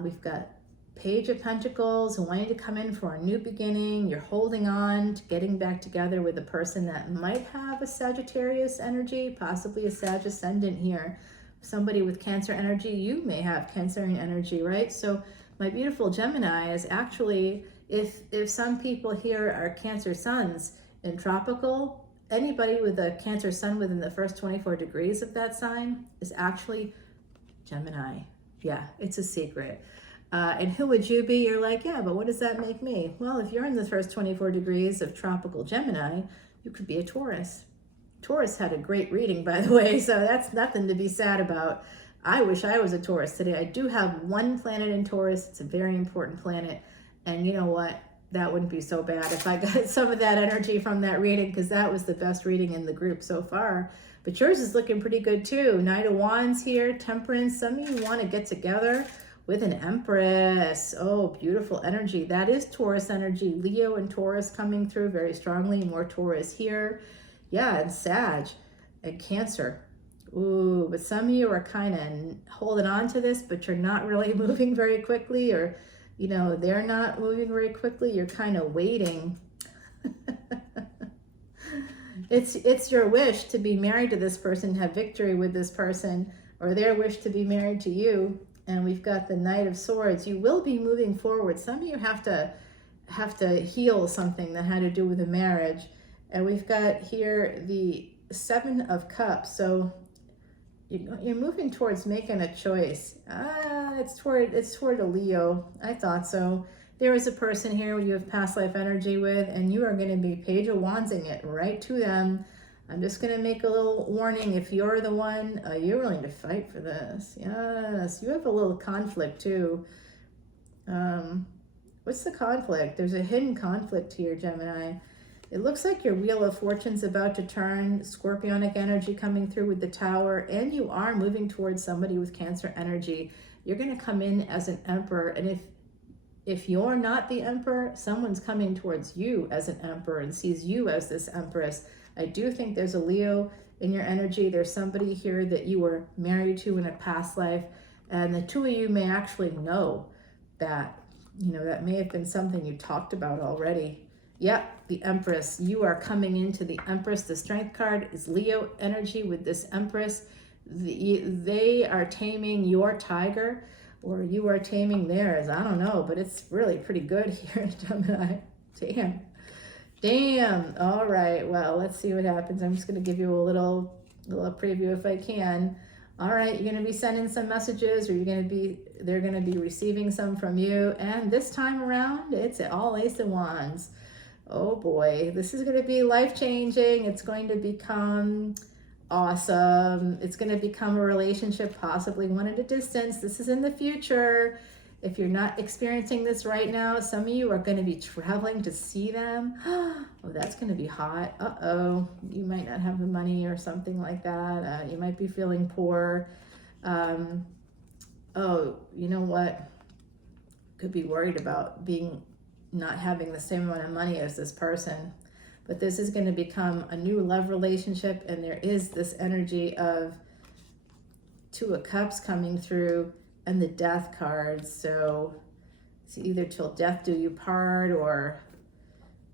We've got Page of Pentacles, wanting to come in for a new beginning. You're holding on to getting back together with a person that might have a Sagittarius energy, possibly a Sag Ascendant here. Somebody with Cancer energy, you may have Cancerian energy, right? So my beautiful Gemini is actually, if some people here are Cancer suns in tropical, anybody with a Cancer sun within the first 24 degrees of that sign is actually Gemini. Yeah, it's a secret. And who would you be? You're like, yeah, but what does that make me? Well, if you're in the first 24 degrees of tropical Gemini, you could be a Taurus. Taurus had a great reading, by the way, so that's nothing to be sad about. I wish I was a Taurus today. I do have one planet in Taurus. It's a very important planet. And you know what? That wouldn't be so bad if I got some of that energy from that reading, because that was the best reading in the group so far. But yours is looking pretty good too. Knight of Wands here, Temperance. Some of you want to get together with an Empress. Oh, beautiful energy. That is Taurus energy. Leo and Taurus coming through very strongly. More Taurus here. Yeah, and Sag and Cancer. Ooh, but some of you are kind of holding on to this, but you're not really moving very quickly, or, you know, they're not moving very quickly. You're kind of waiting. It's your wish to be married to this person, have victory with this person, or their wish to be married to you. And we've got the Knight of Swords. You will be moving forward. Some of you have to heal something that had to do with a marriage. And we've got here the 7 of Cups. So you're moving towards making a choice. It's toward a Leo. I thought so. There is a person here you have past life energy with, and you are going to be Page of Wandsing it right to them. I'm just going to make a little warning. If you're the one, you're willing to fight for this. Yes, you have a little conflict too. What's the conflict? There's a hidden conflict here, Gemini. It looks like your Wheel of Fortune's about to turn, Scorpionic energy coming through with the Tower, and you are moving towards somebody with Cancer energy. You're going to come in as an Emperor, and if you're not the Emperor, someone's coming towards you as an Emperor and sees you as this Empress. I do think there's a Leo in your energy. There's somebody here that you were married to in a past life, and the two of you may actually know that, you know, that may have been something you talked about already. Yep, the Empress. You are coming into the Empress. The Strength card is Leo energy with this Empress. They are taming your tiger, or you are taming theirs. I don't know, but it's really pretty good here, Gemini. Damn. All right, well, let's see what happens. I'm just going to give you a little a little preview if I can. All right, you're going to be sending some messages, or they're going to be receiving some from you. And this time around, it's all Ace of Wands. Oh boy, this is going to be life-changing. It's going to become awesome. It's going to become a relationship, possibly one at a distance. This is in the future. If you're not experiencing this right now, some of you are going to be traveling to see them. Oh, that's going to be hot. Uh-oh. You might not have the money or something like that. You might be feeling poor. Oh, you know what? Could be worried about not having the same amount of money as this person. But this is going to become a new love relationship, and there is this energy of Two of Cups coming through and the Death card. So it's either till death do you part, or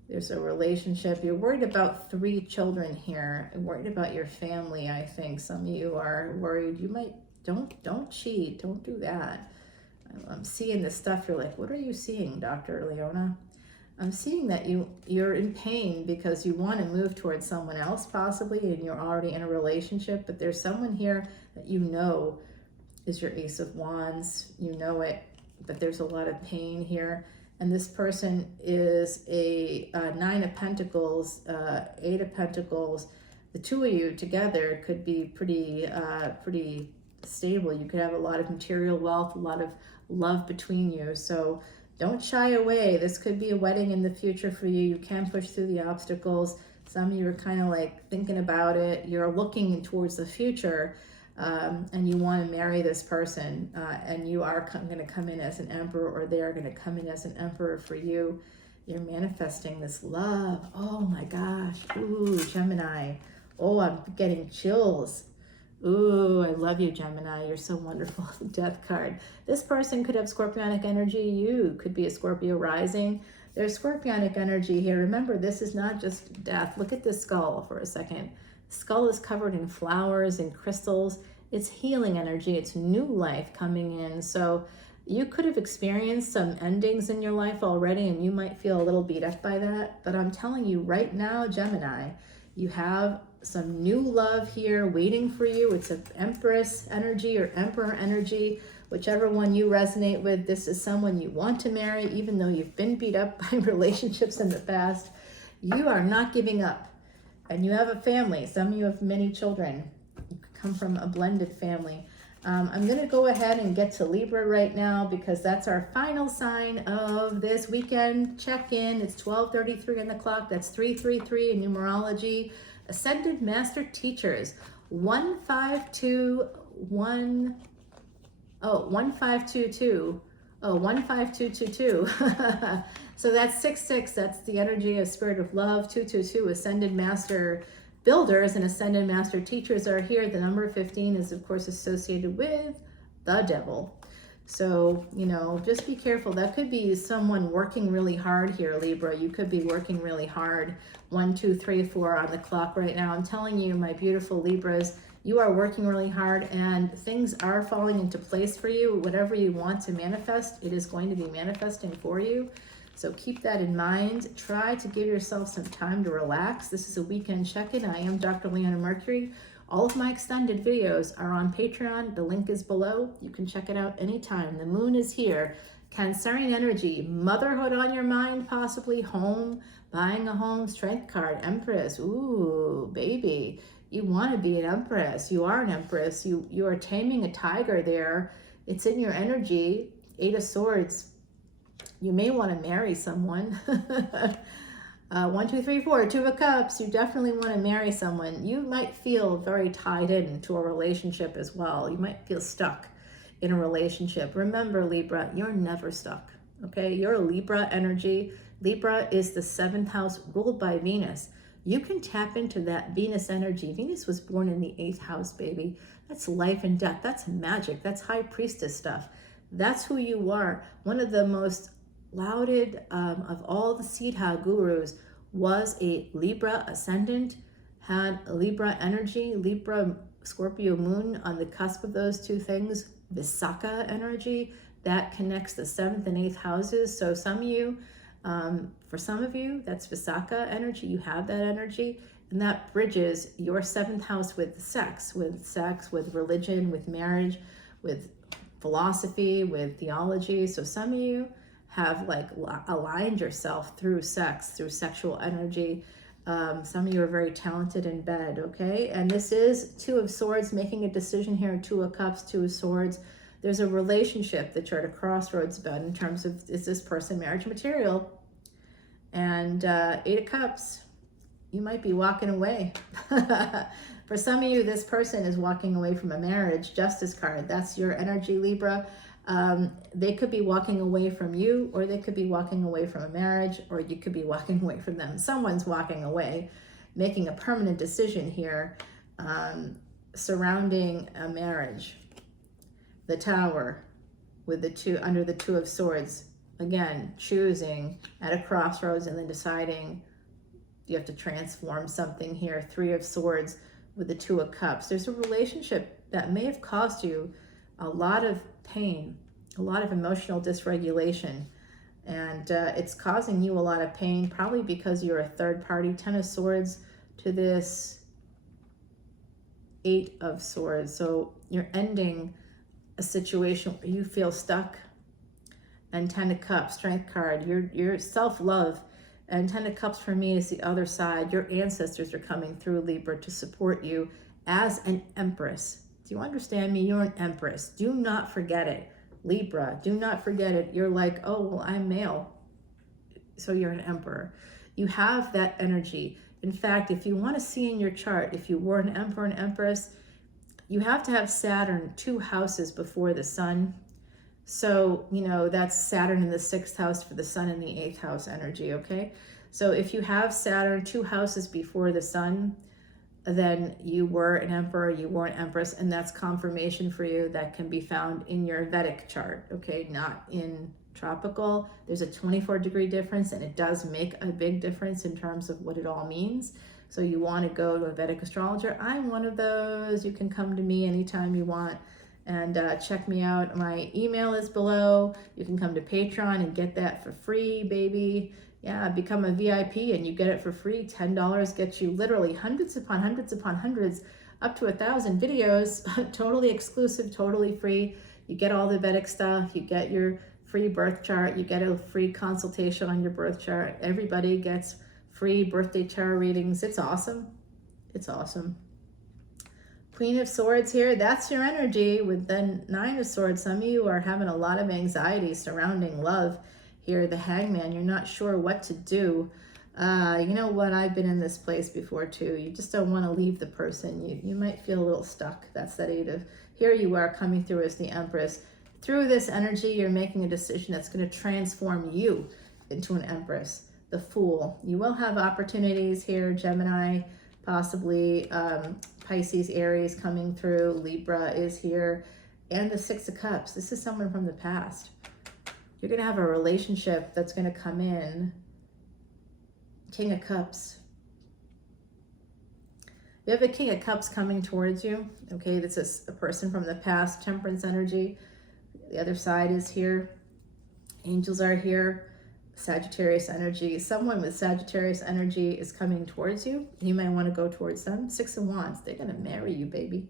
there's a relationship. You're worried about 3 children here, and worried about your family. I think some of you are worried. You might, don't cheat, don't do that. I'm seeing this stuff. You're like, what are you seeing, Dr. Leona? I'm seeing that you're in pain because you want to move towards someone else possibly, and you're already in a relationship, but there's someone here that you know is your Ace of Wands. You know it, but there's a lot of pain here. And this person is a 9 of Pentacles, 8 of Pentacles. The two of you together could be pretty stable. You could have a lot of material wealth, a lot of love between you. So don't shy away. This could be a wedding in the future for you. You can push through the obstacles. Some of you are kind of like thinking about it. You're looking towards the future, and you want to marry this person, and you are going to come in as an emperor, or they are going to come in as an emperor for you. You're manifesting this love. Oh my gosh. Ooh, Gemini. Oh, I'm getting chills. Ooh, I love you, Gemini. You're so wonderful. Death card. This person could have Scorpionic energy. You could be a Scorpio rising. There's Scorpionic energy here. Remember, this is not just death. Look at this skull for a second. Skull is covered in flowers and crystals. It's healing energy. It's new life coming in. So you could have experienced some endings in your life already, and you might feel a little beat up by that. But I'm telling you right now, Gemini, you have some new love here waiting for you. It's an Empress energy or Emperor energy, whichever one you resonate with. This is someone you want to marry, even though you've been beat up by relationships in the past. You are not giving up. And you have a family. Some of you have many children. You come from a blended family. I'm going to go ahead and get to Libra right now, because that's our final sign of this weekend check-in. It's 12:33 on the clock. That's 333 in numerology. Ascended Master Teachers, 1522. Oh, 15222. Oh, 15222. So that's 66. That's the energy of Spirit of Love. 222, Ascended Master Builders and Ascended Master Teachers are here. The number 15 is, of course, associated with the devil. So, you know, just be careful. That could be someone working really hard here, Libra. You could be working really hard. 1, 2, 3, 4 on the clock right now. I'm telling you, my beautiful Libras, you are working really hard, and things are falling into place for you. Whatever you want to manifest, it is going to be manifesting for you. So keep that in mind. Try to give yourself some time to relax. This is a weekend check-in. I am Dr. Leona Mercury. All of my extended videos are on Patreon. The link is below. You can check it out anytime. The moon is here. Cancerian energy, motherhood on your mind, possibly home, buying a home, strength card, Empress. Ooh, baby. You want to be an Empress. You are an Empress. You are taming a tiger there. It's in your energy. 8 of Swords. You may want to marry someone. 1, 2, 3, 4, 2 of Cups. You definitely want to marry someone. You might feel very tied into a relationship as well. You might feel stuck in a relationship. Remember, Libra, you're never stuck. Okay, you're a Libra energy. Libra is the 7th house ruled by Venus. You can tap into that Venus energy. Venus was born in the 8th house, baby. That's life and death. That's magic. That's high priestess stuff. That's who you are. One of the most lauded of all the Siddha gurus was a Libra ascendant, had a Libra energy, Libra Scorpio moon on the cusp of those two things, Visakha energy, that connects the 7th and 8th houses. So some of you, for some of you, that's Visakha energy. You have that energy. And that bridges your 7th house with sex, with religion, with marriage, with philosophy, with theology. So some of you have like aligned yourself through sex, through sexual energy. Some of you are very talented in bed, okay? And this is 2 of Swords, making a decision here, 2 of Cups, 2 of Swords. There's a relationship that you're at a crossroads about in terms of, is this person marriage material? And 8 of Cups, you might be walking away. For some of you, this person is walking away from a marriage. Justice card, that's your energy, Libra. They could be walking away from you, or they could be walking away from a marriage, or you could be walking away from them. Someone's walking away, making a permanent decision here surrounding a marriage. The Tower with the 2, under the 2 of Swords. Again, choosing at a crossroads and then deciding you have to transform something here. 3 of Swords with the 2 of Cups. There's a relationship that may have caused you a lot of pain, a lot of emotional dysregulation, and it's causing you a lot of pain, probably because you're a third party. 10 of Swords to this 8 of Swords. So you're ending a situation where you feel stuck. And 10 of Cups, Strength card, your self-love. And 10 of Cups for me is the other side. Your ancestors are coming through, Libra, to support you as an empress. Do you understand me? You're an empress. Do not forget it. Libra, do not forget it. You're like, oh, well, I'm male, so you're an emperor. You have that energy. In fact, if you want to see in your chart, if you were an emperor and empress, you have to have Saturn 2 houses before the sun. So, you know, that's Saturn in the 6th house for the sun in the 8th house energy, okay? So if you have Saturn 2 houses before the sun, then you were an emperor, you were an empress, and that's confirmation for you. That can be found in your Vedic chart, okay? Not in tropical. There's a 24-degree difference, and it does make a big difference in terms of what it all means. So you want to go to a Vedic astrologer. I'm one of those. You can come to me anytime you want and check me out. My email is below. You can come to Patreon and get that for free, baby. Yeah, become a VIP and you get it for free. $10 gets you literally hundreds upon hundreds upon hundreds, up to 1,000 videos, totally exclusive, totally free. You get all the Vedic stuff. You get your free birth chart. You get a free consultation on your birth chart. Everybody gets free birthday tarot readings. It's awesome. It's awesome. Queen of Swords here, that's your energy with the 9 of Swords. Some of you are having a lot of anxiety surrounding love here. The Hangman, you're not sure what to do. You know what, I've been in this place before too. You just don't want to leave the person. You might feel a little stuck. That's that 8 of, here you are coming through as the Empress. Through this energy, you're making a decision that's going to transform you into an Empress. The Fool, you will have opportunities here. Gemini, possibly Pisces, Aries coming through. Libra is here. And the 6 of Cups. This is someone from the past. You're going to have a relationship that's going to come in. King of Cups. You have a King of Cups coming towards you. Okay, this is a person from the past. Temperance energy. The other side is here. Angels are here. Sagittarius energy. Someone with Sagittarius energy is coming towards you. You may want to go towards them. 6 of Wands. They're going to marry you, baby.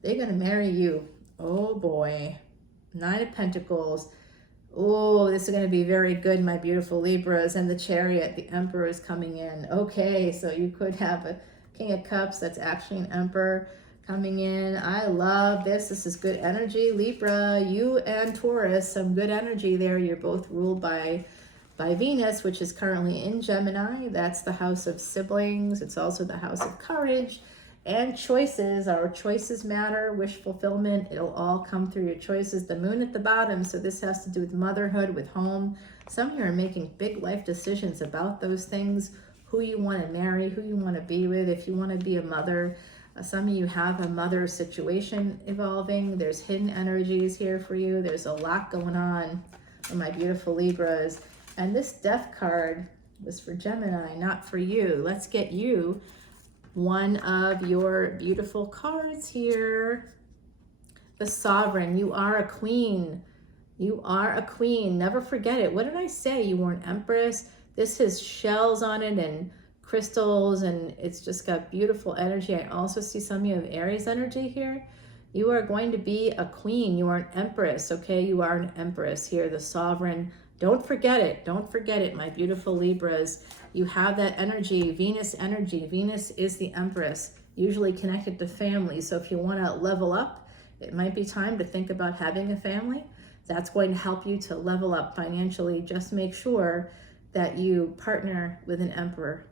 They're going to marry you. Oh, boy. 9 of Pentacles. Oh, this is going to be very good, my beautiful Libras. And the Chariot, the Emperor is coming in. Okay, so you could have a King of Cups that's actually an Emperor coming in. I love this. This is good energy. Libra, you and Taurus, some good energy there. You're both ruled by Venus, which is currently in Gemini. That's the house of siblings. It's also the house of courage and choices. Our choices matter, wish fulfillment. It'll all come through your choices. The moon at the bottom. So this has to do with motherhood, with home. Some of you are making big life decisions about those things, who you want to marry, who you want to be with, if you want to be a mother. Some of you have a mother situation evolving. There's hidden energies here for you. There's a lot going on for my beautiful Libras. And this Death card was for Gemini, not for you. Let's get you one of your beautiful cards here. The Sovereign. You are a queen. You are a queen. Never forget it. What did I say? You were an Empress. This has shells on it and crystals, and it's just got beautiful energy. I also see some of you have Aries energy here. You are going to be a queen. You are an empress, okay? You are an empress here, the sovereign. Don't forget it. Don't forget it, my beautiful Libras. You have that energy, Venus energy. Venus is the empress, usually connected to family. So if you want to level up, it might be time to think about having a family. That's going to help you to level up financially. Just make sure that you partner with an emperor,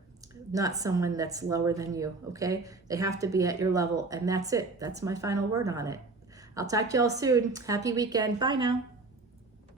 not someone that's lower than you, okay? They have to be at your level, and that's it. That's my final word on it. I'll talk to y'all soon. Happy weekend. Bye now.